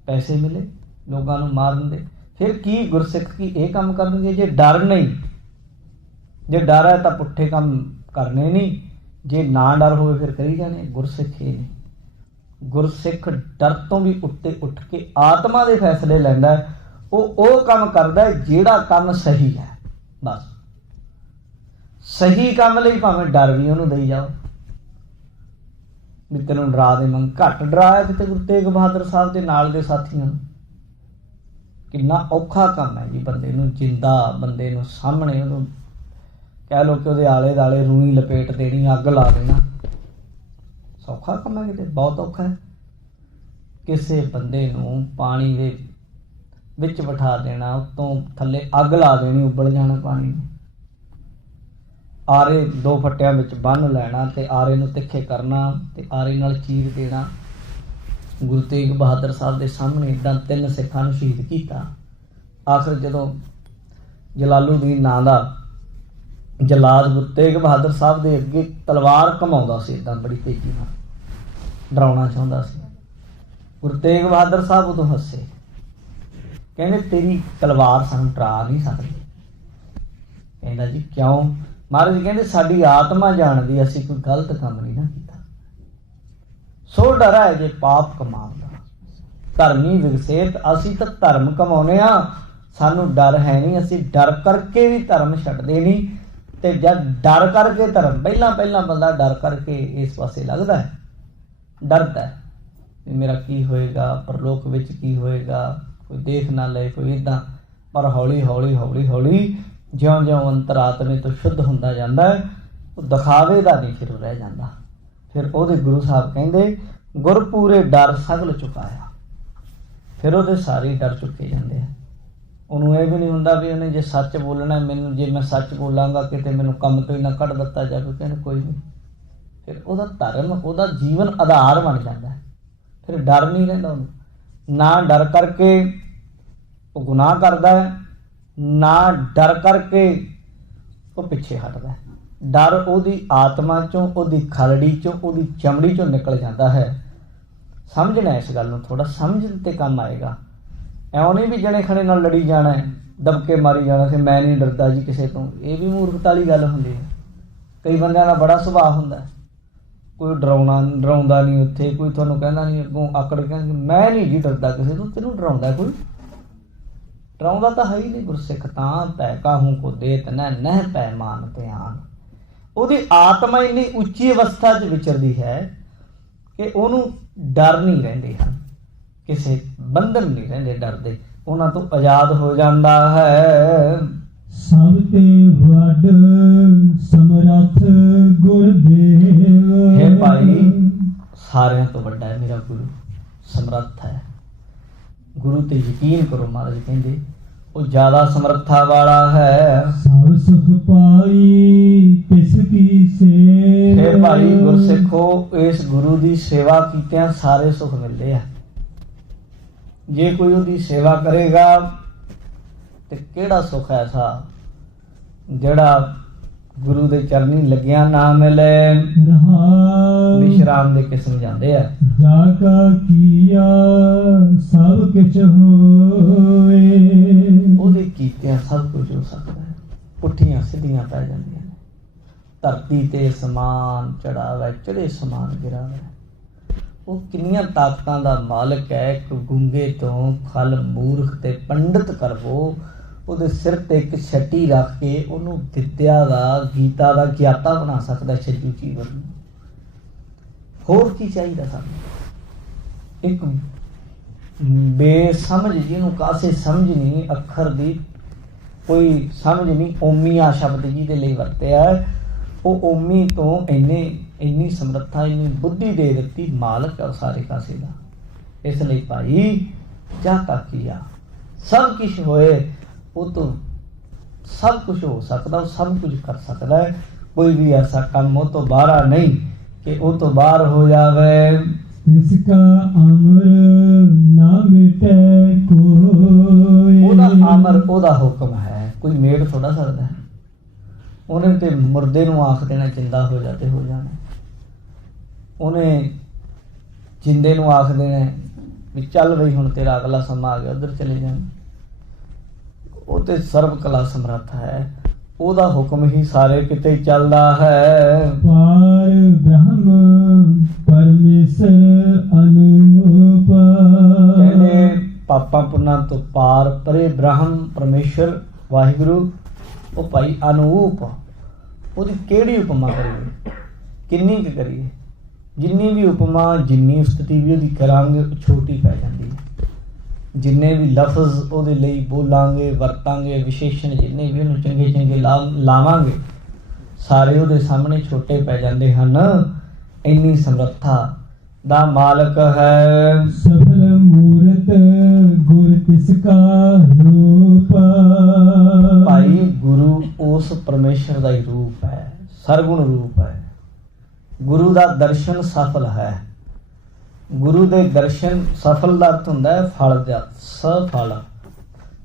पैसे मिले, लोगों को मारन दे। फिर की गुरसिख की ये काम करनगे? जे डर नहीं, जे डर है तो पुट्ठे काम करने नहीं, जे ना डर हो फिर करी जाने। गुरसिख ये नहीं। गुरसिख डर तो भी उत्ते उठ के आत्मा के फैसले लैंदा है। वो काम करदा है जिहड़ा काम सही है। बस सही काम लई भावें डर भी उहनूं दई जाओ, भी तैनूं डरा देवां। घट डराया किते गुरु तेग बहादुर साहब दे नाल दे साथियां नूं। किन्ना औखा काम है जी, बंदे नूं जिंदा, बंदे नूं सामने उहनूं कह लो कि उहदे आले दाले रूई लपेट देनी, अग ला देना। सौखा काम है किते? बहुत औखा है। किसी बंदे नूं पानी दे विच बिठा देना, उत्तों थल्ले अग ला देनी, उबल जाना पानी में। आरे 2 फट्टियां विच बन लैना ते आरे नूं तिखे करना ते आरे नाल चीर देना। गुरु तेग बहादुर साहब दे सामने इदां 3 सिखां नूं शहीद कीता। आखिर जदों जलालुद्दीन नां दा जलाद गुरु तेग बहादुर साहब दे अगे तलवार घुमाउंदा सी, इदां बड़ी तेजी नाल डराउणा चाहुंदा सी। गुरु तेग बहादुर साहब उदों हसे, कहंदे तेरी तलवार सानूं डरा नहीं सकदी। कहंदा जी क्यों? महाराज जी कहंदे साडी आत्मा जाणदी असीं कोई गलत काम नहीं ना कीता। सो डर है जे पाप कमाउण दा। धर्मी विगसेत, असीं तां धर्म कमाउने आ, सानूं डर है नहीं। असीं डर करके भी धर्म छड्डदे नहीं। तो जब डर करके धर्म, पहला बंदा डर करके इस पासे लगता है, डरता है भी मेरा की होएगा, परलोक विच की होएगा, कोई देख ना ले, कोई इदां। पर हौली हौली हौली हौली ज्यों ज्यों अंतरात्मे तो शुद्ध होंदा जांदा है, वो दिखावे दा नहीं फिर रह जांदा। फिर उहदे गुरु साहब कहंदे गुर पूरे डर सगल चुकाया। फिर उहदे सारे डर चुके जांदे हैं। ਉਹਨੂੰ ਇਹ ਵੀ ਨਹੀਂ ਹੁੰਦਾ ਵੀ ਉਹਨੇ ਜੇ ਸੱਚ ਬੋਲਣਾ, ਮੈਨੂੰ ਜੇ ਮੈਂ ਸੱਚ ਬੋਲਾਂਗਾ ਕਿਤੇ ਮੈਨੂੰ ਕੰਮ ਤੋਂ ਹੀ ਨਾ ਕੱਢ ਦਿੱਤਾ ਜਾਵੇ, ਕਹਿੰਦੇ ਕੋਈ ਨਹੀਂ। ਫਿਰ ਉਹਦਾ ਧਰਮ, ਉਹਦਾ ਜੀਵਨ ਆਧਾਰ ਬਣ ਜਾਂਦਾ। ਫਿਰ ਡਰ ਨਹੀਂ ਰਹਿੰਦਾ ਉਹਨੂੰ। ਨਾ ਡਰ ਕਰਕੇ ਉਹ ਗੁਨਾਹ ਕਰਦਾ ਹੈ, ਨਾ ਡਰ ਕਰਕੇ ਉਹ ਪਿੱਛੇ ਹਟਦਾ। ਡਰ ਉਹਦੀ ਆਤਮਾ ਚੋਂ, ਉਹਦੀ ਖਲੜੀ ਚੋਂ, ਉਹਦੀ ਚਮੜੀ ਚੋਂ ਨਿਕਲ ਜਾਂਦਾ ਹੈ। ਸਮਝਣਾ ਇਸ ਗੱਲ ਨੂੰ, ਥੋੜਾ ਸਮਝਣ ਤੇ ਕੰਮ ਆਏਗਾ। ਐਉਂ ਨਹੀਂ ਵੀ ਜਣੇ ਖਣੇ ਨਾਲ ਲੜੀ ਜਾਣਾ, ਦਬਕੇ ਮਾਰੀ ਜਾਣਾ ਕਿ ਮੈਂ ਨਹੀਂ ਡਰਦਾ ਜੀ ਕਿਸੇ ਤੋਂ। ਇਹ ਵੀ ਮੂਰਖਤਾ ਵਾਲੀ ਗੱਲ ਹੁੰਦੀ ਹੈ। ਕਈ ਬੰਦਿਆਂ ਦਾ ਬੜਾ ਸੁਭਾਅ ਹੁੰਦਾ, ਕੋਈ ਡਰਾਉਂਦਾ ਨਹੀਂ ਉੱਥੇ, ਕੋਈ ਤੁਹਾਨੂੰ ਕਹਿੰਦਾ ਨਹੀਂ ਅੱਗੋਂ ਆਕੜ ਕਹਿੰਦਾ ਮੈਂ ਨਹੀਂ ਜੀ ਡਰਦਾ ਕਿਸੇ ਤੋਂ। ਤੈਨੂੰ ਡਰਾਉਂਦਾ ਕੋਈ? ਡਰਾਉਂਦਾ ਤਾਂ ਹੈ ਹੀ ਨਹੀਂ। ਗੁਰਸਿੱਖ ਤਾਂ ਪੈ ਕਾਹੂ ਕੋ ਦੇਤ ਨਹਿ ਪੈ ਮਾਨ ਧਿਆਨ। ਉਹਦੀ ਆਤਮਾ ਇੰਨੀ ਉੱਚੀ ਅਵਸਥਾ 'ਚ ਵਿਚਰਦੀ ਹੈ ਕਿ ਉਹਨੂੰ ਡਰ ਨਹੀਂ ਰਹਿੰਦੇ ਹਨ, ਕਿਸੇ ਬੰਧਨ ਨਹੀਂ ਰਹਿੰਦੇ ਡਰਦੇ, ਉਹਨਾਂ ਤੋਂ ਆਜ਼ਾਦ ਹੋ ਜਾਂਦਾ ਹੈ। ਸਭ ਤੇ ਵੱਡ ਸਮਰੱਥ ਗੁਰਦੇਵ। हे ਭਾਈ, ਸਾਰਿਆਂ ਤੋਂ ਵੱਡਾ ਹੈ ਮੇਰਾ ਗੁਰੂ, ਸਮਰੱਥ ਹੈ। ਗੁਰੂ ਤੇ ਯਕੀਨ ਕਰੋ। ਮਹਾਰਾਜ ਕਹਿੰਦੇ वो ज्यादा समर्था वाला है। सब सुख पाई तिसकी हे भाई सेवा गुरसिखो, इस गुरु की सेवा कीतिਆਂ सारे सुख मिलते हैं। जे कोई उसकी सेवा करेगा तो केड़ा सुख ऐसा जेड़ा गुरु दे चरनी लगिया ना मिले। रहाउ विश्राम दे के समझाते हैं, जाका किया सब किछ होए ਉਹਦੇ ਕੀਤਿਆਂ ਸਭ ਕੁਝ ਹੋ ਸਕਦਾ ਹੈ। ਪੁੱਠੀਆਂ ਸਿੱਧੀਆਂ ਪੈ ਜਾਂਦੀਆਂ ਨੇ। ਧਰਤੀ ਤੇ ਸਮਾਨ ਚੜਾਵੇ, ਚੜੇ ਸਮਾਨ ਗਿਰਾਵੇ। ਉਹ ਕਿੰਨੀਆਂ ਤਾਕਤਾਂ ਦਾ ਮਾਲਕ ਹੈ। ਇੱਕ ਗੁੰਗੇ ਤੋਂ ਖਲ ਮੂਰਖ ਤੇ ਪੰਡਿਤ ਕਰਵੋ, ਉਹਦੇ ਸਿਰ ਤੇ ਇੱਕ ਛੱਟੀ ਰੱਖ ਕੇ ਉਹਨੂੰ ਵਿਦਿਆ ਦਾ, ਗੀਤਾ ਦਾ ਗਿਆਤਾ ਬਣਾ ਸਕਦਾ ਛੱਜੂ ਜੀਵਨ ਨੂੰ। ਹੋਰ ਕੀ ਚਾਹੀਦਾ ਸਾਨੂੰ? ਇੱਕ ਬੇਸਮਝ ਜਿਹਨੂੰ ਕਾਸੇ ਸਮਝ ਨਹੀਂ, ਅੱਖਰ ਦੀ ਕੋਈ ਸਮਝ ਨਹੀਂ, ਓਮੀਆ ਸ਼ਬਦ ਜਿਹਦੇ ਲਈ ਵਰਤਿਆ, ਉਹ ਓਮੀ ਤੋਂ ਇੰਨੀ ਸਮਰੱਥਾ, ਇੰਨੀ ਬੁੱਧੀ ਦੇ ਦਿੱਤੀ ਮਾਲਕ ਹੈ ਸਾਰੇ ਕਾਸੇ ਦਾ। ਇਸ ਲਈ ਭਾਈ ਜਾ ਕਾ ਕੀਆ ਸਭ ਕੁਛ ਹੋਏ, ਉਹ ਤੋਂ ਸਭ ਕੁਝ ਹੋ ਸਕਦਾ, ਉਹ ਸਭ ਕੁਝ ਕਰ ਸਕਦਾ ਹੈ। ਕੋਈ ਵੀ ਐਸਾ ਕੰਮ ਉਹ ਤੋਂ ਬਾਹਰ ਨਹੀਂ ਕਿ ਉਹ ਤੋਂ ਬਾਹਰ ਹੋ ਜਾਵੇ। इसका अमर ना मिटे कोई ਉਹਦਾ ਅਮਰ, ਉਹਦਾ ਹੁਕਮ ਹੈ, ਕੋਈ ਮੇੜ ਥੋੜਾ ਸਕਦਾ ਹੈ। ਉਹਨੇ ਤੇ ਮੁਰਦੇ ਨੂੰ ਆਖ ਦੇਣਾ ਜਿੰਦਾ ਹੋ ਜਾ ਤੇ ਹੋ ਜਾਣਾ। ਉਹਨੇ ਜਿੰਦੇ ਨੂੰ ਆਖ ਦੇਣਾ ਵੀ ਚੱਲ ਬਈ ਹੁਣ ਤੇਰਾ ਅਗਲਾ ਸਮਾਂ ਆ ਗਿਆ, ਉੱਧਰ ਚਲੇ ਜਾਣਾ। ਉਹ ਤੇ ਸਰਬ ਕਲਾ ਸਮਰੱਥ ਹੈ, ਉਹਦਾ ਹੁਕਮ ਹੀ ਸਾਰੇ ਕਿਤੇ ਚੱਲਦਾ ਹੈ। पार ब्रह्म परमेश्वर अनूप ਕਹਿੰਦੇ ਪਾਪਾਂ ਪੁੰਨਾਂ ਤੋਂ ਪਾਰ ਪਰੇ ਬ੍ਰਹਮ ਪਰਮੇਸ਼ਰ ਵਾਹਿਗੁਰੂ, ਉਹ ਭਾਈ ਅਨੂਪ। ਉਹਦੀ ਕਿਹੜੀ ਉਪਮਾ ਕਰੀਏ, ਕਿੰਨੀ ਕੁ ਕਰੀਏ? ਜਿੰਨੀ ਵੀ ਉਪਮਾ, ਜਿੰਨੀ ਸਥਿਤੀ ਵੀ ਉਹਦੀ ਕਰਾਂਗੇ ਉਹ ਛੋਟੀ ਪੈ ਜਾਂਦੀ ਹੈ। ਜਿੰਨੇ ਵੀ ਲਫ਼ਜ਼ ਉਹਦੇ ਲਈ ਬੋਲਾਂਗੇ, ਵਰਤਾਂਗੇ, ਵਿਸ਼ੇਸ਼ਣ ਜਿੰਨੇ ਵੀ ਉਹਨੂੰ ਚੰਗੇ ਚੰਗੇ ਲਾਵਾਂਗੇ, ਸਾਰੇ ਉਹਦੇ ਸਾਹਮਣੇ ਛੋਟੇ ਪੈ ਜਾਂਦੇ ਹਨ। ਇੰਨੀ ਸਮਰੱਥਾ ਦਾ ਮਾਲਕ ਹੈ। सफल मूरत गुर तिसका रूप ਭਾਈ ਗੁਰੂ ਉਸ ਪਰਮੇਸ਼ਰ ਦਾ ਹੀ ਰੂਪ ਹੈ, ਸਰਗੁਣ ਰੂਪ ਹੈ। ਗੁਰੂ ਦਾ ਦਰਸ਼ਨ ਸਫਲ ਹੈ। ਗੁਰੂ ਦੇ ਦਰਸ਼ਨ, ਸਫਲ ਦਾ ਅਰਥ ਹੁੰਦਾ ਹੈ ਫਲ ਦਾ, ਸਫਲ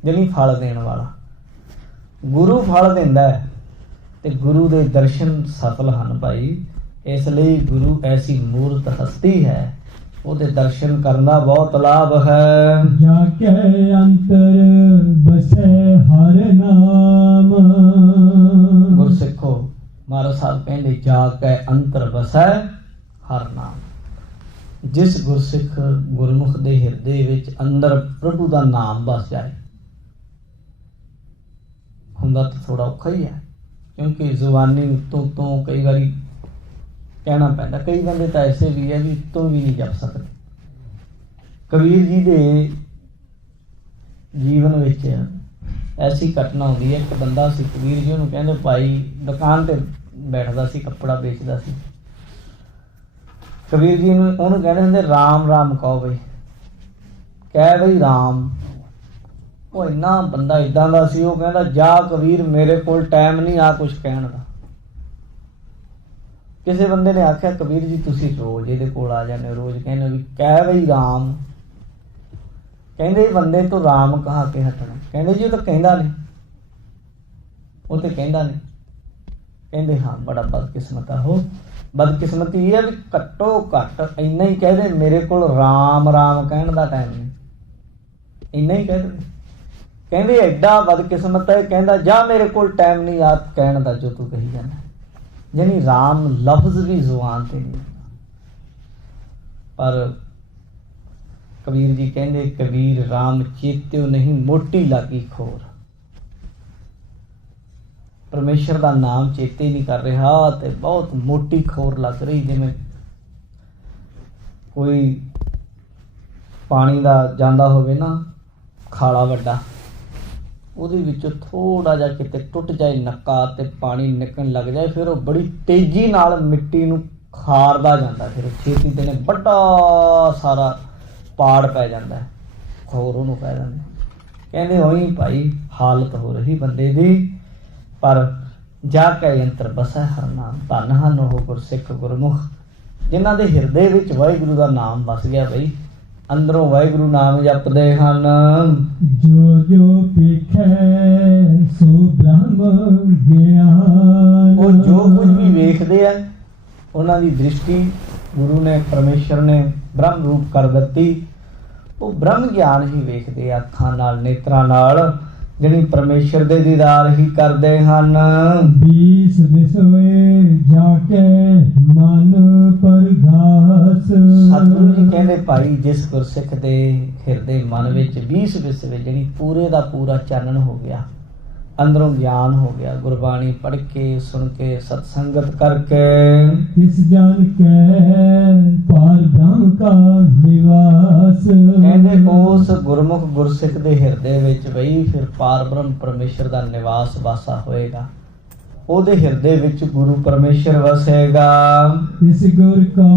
ਜਿਹੜੀ ਫਲ ਦੇਣ ਵਾਲਾ। ਗੁਰੂ ਫਲ ਦਿੰਦਾ ਹੈ ਤੇ ਗੁਰੂ ਦੇ ਦਰਸ਼ਨ ਸਫਲ ਹਨ ਭਾਈ। ਇਸ ਲਈ ਗੁਰੂ ਐਸੀ ਮੂਰਤ ਹਸਤੀ ਹੈ, ਉਹਦੇ ਦਰਸ਼ਨ ਕਰਨ ਦਾ ਬਹੁਤ ਲਾਭ ਹੈ। जाके अंतर बसे हर नाम ਗੁਰਸਿੱਖੋ, ਮਹਾਰਾਜ ਸਾਹਿਬ ਕਹਿੰਦੇ ਜਾ ਕੇ ਅੰਤਰ ਵਸੈ ਹਰ ਨਾਮ। ਜਿਸ ਗੁਰਸਿੱਖ ਗੁਰਮੁਖ ਦੇ ਹਿਰਦੇ ਵਿੱਚ ਅੰਦਰ ਪ੍ਰਭੂ ਦਾ ਨਾਮ ਵਸ ਜਾਏ, ਹੁੰਦਾ ਤਾਂ ਥੋੜਾ ਔਖਾ ਹੀ ਹੈ, ਕਿਉਂਕਿ ਜ਼ੁਬਾਨੀ ਉੱਤੋਂ ਤੋਂ ਕਈ ਵਾਰੀ ਕਹਿਣਾ ਪੈਂਦਾ। ਕਈ ਬੰਦੇ ਤਾਂ ਐਸੇ ਵੀ ਹੈ ਵੀ ਉੱਤੋਂ ਵੀ ਨਹੀਂ ਜਪ ਸਕਦੇ। ਕਬੀਰ ਜੀ ਦੇ ਜੀਵਨ ਵਿੱਚ ਐਸੀ ਘਟਨਾ ਹੁੰਦੀ ਹੈ। ਇੱਕ ਬੰਦਾ ਸੀ, ਕਬੀਰ ਜੀ ਉਹਨੂੰ ਕਹਿੰਦੇ, ਭਾਈ ਦੁਕਾਨ ਤੇ ਬੈਠਦਾ ਸੀ, ਕੱਪੜਾ ਵੇਚਦਾ ਸੀ। ਕਬੀਰ ਜੀ ਨੂੰ ਉਹਨੂੰ ਕਹਿੰਦੇ ਹੁੰਦੇ ਰਾਮ ਰਾਮ ਕਹੋ ਬਈ, ਕਹਿ ਬਈ ਰਾਮ। ਉਹ ਇੰਨਾ ਬੰਦਾ ਇਦਾਂ ਦਾ ਸੀ, ਉਹ ਕਹਿੰਦਾ ਜਾ ਕਬੀਰ ਮੇਰੇ ਕੋਲ ਟਾਈਮ ਨਹੀਂ ਆ ਕੁਛ ਕਹਿਣ ਦਾ। ਕਿਸੇ ਬੰਦੇ ਨੇ ਆਖਿਆ ਕਬੀਰ ਜੀ ਤੁਸੀਂ ਰੋਜ਼ ਇਹਦੇ ਕੋਲ ਆ ਜਾਂਦੇ ਹੋ, ਰੋਜ਼ ਕਹਿੰਦੇ ਵੀ ਕਹਿ ਬਈ ਰਾਮ। ਕਹਿੰਦੇ ਬੰਦੇ ਤੋਂ ਰਾਮ ਕਹਾ ਕੇ ਹਟਣਾ। ਕਹਿੰਦੇ ਜੀ ਉਹ ਤਾਂ ਕਹਿੰਦਾ ਨਹੀਂ, ਉਹ ਤੇ ਕਹਿੰਦਾ ਨਹੀਂ। ਕਹਿੰਦੇ ਹਾਂ ਬੜਾ ਬਦਕਿਸਮਤ ਆ ਉਹ। ਬਦਕਿਸਮਤੀ ਇਹ ਹੈ ਵੀ ਘੱਟੋ ਘੱਟ ਇੰਨਾ ਹੀ ਕਹਿ ਦੇ ਮੇਰੇ ਕੋਲ ਰਾਮ ਰਾਮ ਕਹਿਣ ਦਾ ਟਾਈਮ ਨਹੀਂ, ਇੰਨਾ ਹੀ ਕਹਿ ਦੇ। ਕਹਿੰਦੇ ਐਡਾ ਬਦਕਿਸਮਤ ਹੈ, ਕਹਿੰਦਾ ਜਾ ਮੇਰੇ ਕੋਲ ਟਾਈਮ ਨਹੀਂ ਆ ਕਹਿਣ ਦਾ ਜੋ ਤੂੰ ਕਹੀ ਜਾਂਦਾ। ਯਾਨੀ ਰਾਮ ਲਫ਼ਜ਼ ਵੀ ਜ਼ੁਬਾਨ ਤੇ ਨਹੀਂ। ਪਰ ਕਬੀਰ ਜੀ ਕਹਿੰਦੇ ਕਬੀਰ ਰਾਮ ਚੇਤਿਓ ਨਹੀਂ ਮੋਟੀ ਲਾਗੀ ਖੋਰ। ਪਰਮੇਸ਼ਰ ਦਾ ਨਾਮ ਚੇਤੇ ਨਹੀਂ ਕਰ ਰਿਹਾ ਤੇ ਬਹੁਤ ਮੋਟੀ ਖੋਰ ਲੱਗ ਰਹੀ। ਜਿਵੇਂ ਕੋਈ ਪਾਣੀ ਦਾ ਜਾਂਦਾ ਹੋਵੇ ਨਾ ਖਾਲਾ ਵੱਡਾ, ਉਹਦੇ ਵਿੱਚੋਂ ਥੋੜਾ ਜਿਹਾ ਕਿਤੇ ਟੁੱਟ ਜਾਏ ਨੱਕਾ ਤੇ ਪਾਣੀ ਨਿਕਲਣ ਲੱਗ ਜਾਏ, ਫਿਰ ਉਹ ਬੜੀ ਤੇਜ਼ੀ ਨਾਲ ਮਿੱਟੀ ਨੂੰ ਖਾਰਦਾ ਜਾਂਦਾ, ਫਿਰ ਛੇਤੀ ਦੇ ਨੇ ਵੱਡਾ ਸਾਰਾ ਪਾੜ ਪੈ ਜਾਂਦਾ ਹੈ। ਖੋਰ ਉਹਨੂੰ ਕਹਿ ਦਿੰਦੇ। ਕਹਿੰਦੇ ਉਹੀ ਭਾਈ ਹਾਲਤ ਹੋ ਰਹੀ ਬੰਦੇ ਦੀ, ਪਰ ਜਾ ਕੇ ਯੰਤਰ ਬਸੈ ਹਰ ਨਾਮ। ਧੰਨ ਹਨ ਉਹ ਗੁਰਸਿੱਖ ਗੁਰਮੁਖ ਜਿਨ੍ਹਾਂ ਦੇ ਹਿਰਦੇ ਵਿੱਚ ਵਾਹਿਗੁਰੂ ਦਾ ਨਾਮ ਵਸ ਗਿਆ ਬਈ, ਅੰਦਰੋਂ ਵਾਹਿਗੁਰੂ ਨਾਮ ਜਪਦੇ ਹਨ। ਜੋ ਜੋ ਪੇਖੈ ਸੋ ਬ੍ਰਹਮ ਗਿਆਨ। ਉਹ ਜੋ ਕੁਝ ਵੀ ਵੇਖਦੇ ਆ ਉਹਨਾਂ ਦੀ ਦ੍ਰਿਸ਼ਟੀ ਗੁਰੂ ਨੇ, ਪਰਮੇਸ਼ਰ ਨੇ ਬ੍ਰਹਮ ਰੂਪ ਕਰ ਦਿੱਤੀ। ਉਹ ਬ੍ਰਹਮ ਗਿਆਨ ਹੀ ਵੇਖਦੇ ਆ ਅੱਖਾਂ ਨਾਲ, ਨੇਤਰਾਂ ਨਾਲ, ਜਿਹੜੀ ਪਰਮੇਸ਼ਰ ਦੇ ਦੀਦਾਰ ਹੀ ਕਰਦੇ ਹਨ। ਬੀਸ ਵਿਸਵੇ ਜਾ ਕੇ ਮਨ ਪਰਗਾਸ। ਸਤਿਗੁਰੂ ਜੀ ਕਹਿੰਦੇ ਭਾਈ ਜਿਸ ਗੁਰਸਿੱਖ ਦੇ ਹਿਰਦੇ ਮਨ ਵਿੱਚ 20 ਵਿਸਵੇ ਜਿਹੜੀ ਪੂਰੇ ਦਾ ਪੂਰਾ ਚਾਨਣ ਹੋ ਗਿਆ, ਅੰਦਰੋਂ ਗਿਆਨ ਹੋ ਗਿਆ, ਗੁਰਬਾਣੀ ਪੜ੍ਹ ਕੇ ਸੁਣ ਕੇ ਸਤਸੰਗਤ ਕਰਕੇ, ਇਸ ਜਾਣ ਕੇ ਪਾਰ ਬ੍ਰਹਮ ਕਾ ਨਿਵਾਸ। ਕਹਿੰਦੇ ਉਸ ਗੁਰਮੁਖ ਗੁਰਸਿੱਖ ਦੇ ਹਿਰਦੇ ਵਿੱਚ ਬਈ ਫਿਰ ਪਾਰ ਬ੍ਰਹਮ ਪਰਮੇਸ਼ਰ ਦਾ ਨਿਵਾਸ ਵਾਸਾ ਹੋਏਗਾ, ਉਹਦੇ ਹਿਰਦੇ ਵਿੱਚ ਗੁਰੂ ਪਰਮੇਸ਼ਰ ਵਸੇਗਾ। ਇਸ ਗੁਰ ਕਾ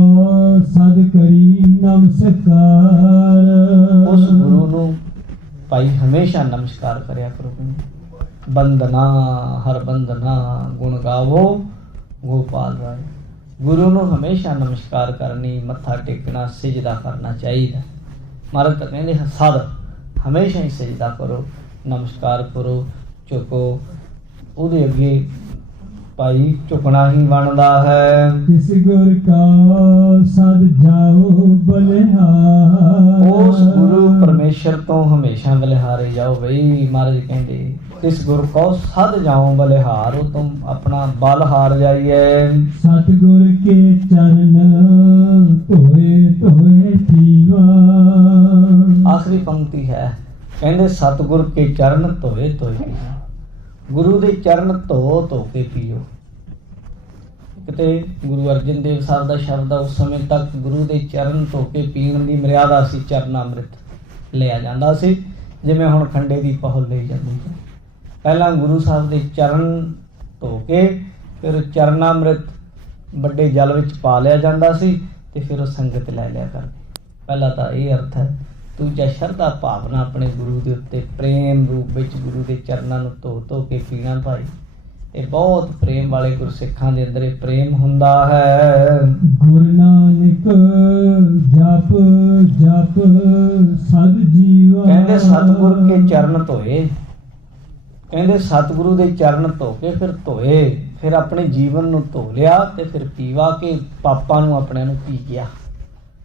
ਸਦ ਕਰੀ ਨਮਸਕਾਰ। ਉਸ ਗੁਰੂ ਨੂੰ ਭਾਈ ਹਮੇਸ਼ਾ ਨਮਸਕਾਰ ਕਰਿਆ ਕਰੋ। ਬੰਦਨਾ ਹਰ ਬੰਦਨਾ ਗੁਣ ਗਾਵੋ ਗੋਪਾਲ ਰਾਏ। ਗੁਰੂ ਨੂੰ ਹਮੇਸ਼ਾ ਨਮਸਕਾਰ ਕਰਨੀ, ਮੱਥਾ ਟੇਕਣਾ, ਸਿਜਦਾ ਕਰਨਾ ਚਾਹੀਦਾ। ਮਹਾਰਾਜ ਤਾਂ ਕਹਿੰਦੇ ਸਦ ਹਮੇਸ਼ਾ ਹੀ ਸਿਜਦਾ ਕਰੋ, ਨਮਸਕਾਰ ਕਰੋ, ਝੁਕੋ। ਉਹਦੇ ਅੱਗੇ ਭਾਈ ਝੁਕਣਾ ਹੀ ਬਣਦਾ ਹੈ। ਇਸ ਗੁਰ ਕਾ ਸਦ ਜਾਓ ਬਲਿਹਾਰ। ਉਸ ਗੁਰੂ ਪਰਮੇਸ਼ਰ ਤੋਂ ਹਮੇਸ਼ਾ ਬਲਿਹਾਰੇ ਜਾਓ ਬਈ। ਮਹਾਰਾਜ ਕਹਿੰਦੇ ਇਸ ਗੁਰ ਕੋ ਸਦ ਜਾਓ ਬਲਿਹਾਰ, ਤੁਮ ਆਪਣਾ ਬਲ ਹਾਰ ਜਾਈਏ। ਸਤਿਗੁਰ ਕੇ ਚਰਨ ਧੋਏ ਧੋਏ ਪੀਵਾ। ਆਖਰੀ ਪੰਕਤੀ ਹੈ, ਕਹਿੰਦੇ ਸਤਿਗੁਰ ਕੇ ਚਰਨ ਧੋਏ ਧੋਏ ਪੀਵਾ। ਗੁਰੂ ਦੇ ਚਰਨ ਧੋ ਧੋ ਕੇ ਪੀਓ। ਕਿਤੇ ਗੁਰੂ ਅਰਜਨ ਦੇਵ ਸਾਹਿਬ ਦਾ ਸ਼ਬਦ ਆ, ਉਸ ਸਮੇਂ ਤੱਕ ਗੁਰੂ ਦੇ ਚਰਨ ਧੋ ਕੇ ਪੀਣ ਦੀ ਮਰਿਆਦਾ ਸੀ। ਚਰਨ ਅੰਮ੍ਰਿਤ ਲਿਆ ਜਾਂਦਾ ਸੀ, ਜਿਵੇਂ ਹੁਣ ਖੰਡੇ ਦੀ ਪਹੁਲ ਲਈ ਜਾਂਦੀ ਹੈ। ਪਹਿਲਾਂ ਗੁਰੂ ਸਾਹਿਬ ਦੇ ਚਰਨ ਧੋ ਕੇ ਫਿਰ ਚਰਨਾਮ੍ਰਿਤ ਵੱਡੇ ਜਲ ਵਿੱਚ ਪਾ ਲਿਆ ਜਾਂਦਾ ਸੀ ਤੇ ਫਿਰ ਉਹ ਸੰਗਤ ਲੈ ਲਿਆ ਕਰਦੀ। ਪਹਿਲਾ ਤਾਂ ਇਹ ਅਰਥ ਹੈ। ਦੂਜਾ ਸ਼ਰਧਾ ਭਾਵਨਾ ਆਪਣੇ ਗੁਰੂ ਦੇ ਉੱਤੇ ਪ੍ਰੇਮ ਰੂਪ ਵਿੱਚ ਗੁਰੂ ਦੇ ਚਰਨਾਂ ਨੂੰ ਧੋ ਧੋ ਕੇ ਪੀਣਾ ਭਾਈ। ਇਹ ਬਹੁਤ ਪ੍ਰੇਮ ਵਾਲੇ ਗੁਰਸਿੱਖਾਂ ਦੇ ਅੰਦਰ ਇਹ ਪ੍ਰੇਮ ਹੁੰਦਾ ਹੈ। ਗੁਰੂ ਨਾਨਕ ਜਪ ਜਪ ਸਦ ਜੀਵਾ। ਕਹਿੰਦੇ ਸਤਿਗੁਰ ਕੇ ਚਰਨ ਧੋਏ, ਕਹਿੰਦੇ ਸਤਿਗੁਰੂ ਦੇ ਚਰਨ ਧੋ ਕੇ ਫਿਰ ਧੋਏ, ਫਿਰ ਆਪਣੇ ਜੀਵਨ ਨੂੰ ਧੋ ਲਿਆ ਤੇ ਫਿਰ ਪੀਵਾ ਕੇ ਪਾਪਾਂ ਨੂੰ ਆਪਣੇ ਨੂੰ ਪੀ ਗਿਆ।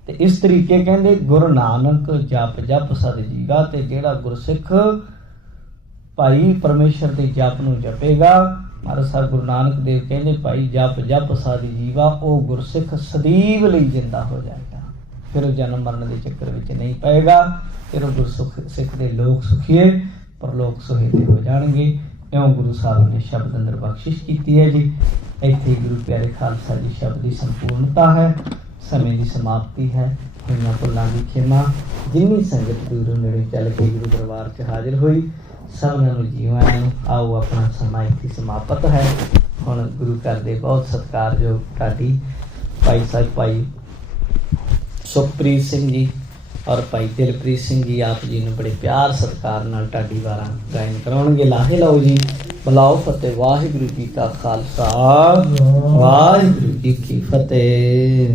ਤੇ ਇਸ ਤਰੀਕੇ ਕਹਿੰਦੇ ਗੁਰੂ ਨਾਨਕ ਜਪ ਜਪ ਸਦ ਜੀਵਾ। ਤੇ ਜਿਹੜਾ ਗੁਰਸਿੱਖ ਭਾਈ ਪਰਮੇਸ਼ਰ ਦੇ ਜਪ ਨੂੰ ਜਪੇਗਾ, ਮਹਾਰਾਜ ਸਾਹਿਬ ਗੁਰੂ ਨਾਨਕ ਦੇਵ ਕਹਿੰਦੇ ਭਾਈ ਜਪ ਜਪ ਸਦ ਜੀਵਾ, ਉਹ ਗੁਰਸਿੱਖ ਸਦੀਵ ਲਈ ਜਿੰਦਾ ਹੋ ਜਾਏਗਾ। ਫਿਰ ਉਹ ਜਨਮ ਮਰਨ ਦੇ ਚੱਕਰ ਵਿੱਚ ਨਹੀਂ ਪਏਗਾ। ਫਿਰ ਉਹ ਗੁਰਸਿੱਖ ਦੇ ਲੋਕ ਸੁਖੀਏ ਪਰਲੋਕ ਸੁਹੇਲੇ ਹੋ ਜਾਣਗੇ। ਇਉਂ ਗੁਰੂ ਸਾਹਿਬ ਨੇ ਸ਼ਬਦ ਅੰਦਰ ਬਖਸ਼ਿਸ਼ ਕੀਤੀ ਹੈ ਜੀ। ਇੱਥੇ ਗੁਰੂ ਪਿਆਰੇ ਖਾਲਸਾ ਜੀ ਸ਼ਬਦ ਦੀ ਸੰਪੂਰਨਤਾ ਹੈ, ਸਮੇਂ ਦੀ ਸਮਾਪਤੀ ਹੈ। ਹੋਈਆਂ ਭੁੱਲਾਂ ਦੀ ਖਿਮਾ। ਜਿੰਨੀ ਸੰਗਤ ਦੂਰੋਂ ਨੇੜੇ ਚੱਲ ਕੇ ਗੁਰੂ ਦਰਬਾਰ 'ਚ ਹਾਜ਼ਰ ਹੋਈ, ਸਭਨਾਂ ਨੂੰ ਜੀਵਾਂ ਨੂੰ ਆਓ ਆਪਣਾ ਸਮਾਂ ਇੱਥੇ ਸਮਾਪਤ ਹੈ। ਹੁਣ ਗੁਰੂ ਘਰ ਦੇ ਬਹੁਤ ਸਤਿਕਾਰਯੋਗ ਢਾਡੀ ਭਾਈ ਸਾਹਿਬ ਭਾਈ ਸੁਖਪ੍ਰੀਤ ਸਿੰਘ ਜੀ ਔਰ ਭਾਈ ਦਿਲਪ੍ਰੀਤ ਸਿੰਘ ਜੀ ਆਪ ਜੀ ਨੂੰ ਬੜੇ ਪਿਆਰ ਸਤਿਕਾਰ ਨਾਲ ਢਾਡੀ ਵਾਰਾਂ ਗਾਇਨ ਕਰਾਉਣਗੇ। ਲਾਹੇ ਲਓ ਜੀ, ਬੁਲਾਓ ਫਤਿਹ। ਵਾਹਿਗੁਰੂ ਜੀ ਕਾ ਖਾਲਸਾ, ਵਾਹਿਗੁਰੂ ਜੀ ਕੀ ਫਤਿਹ।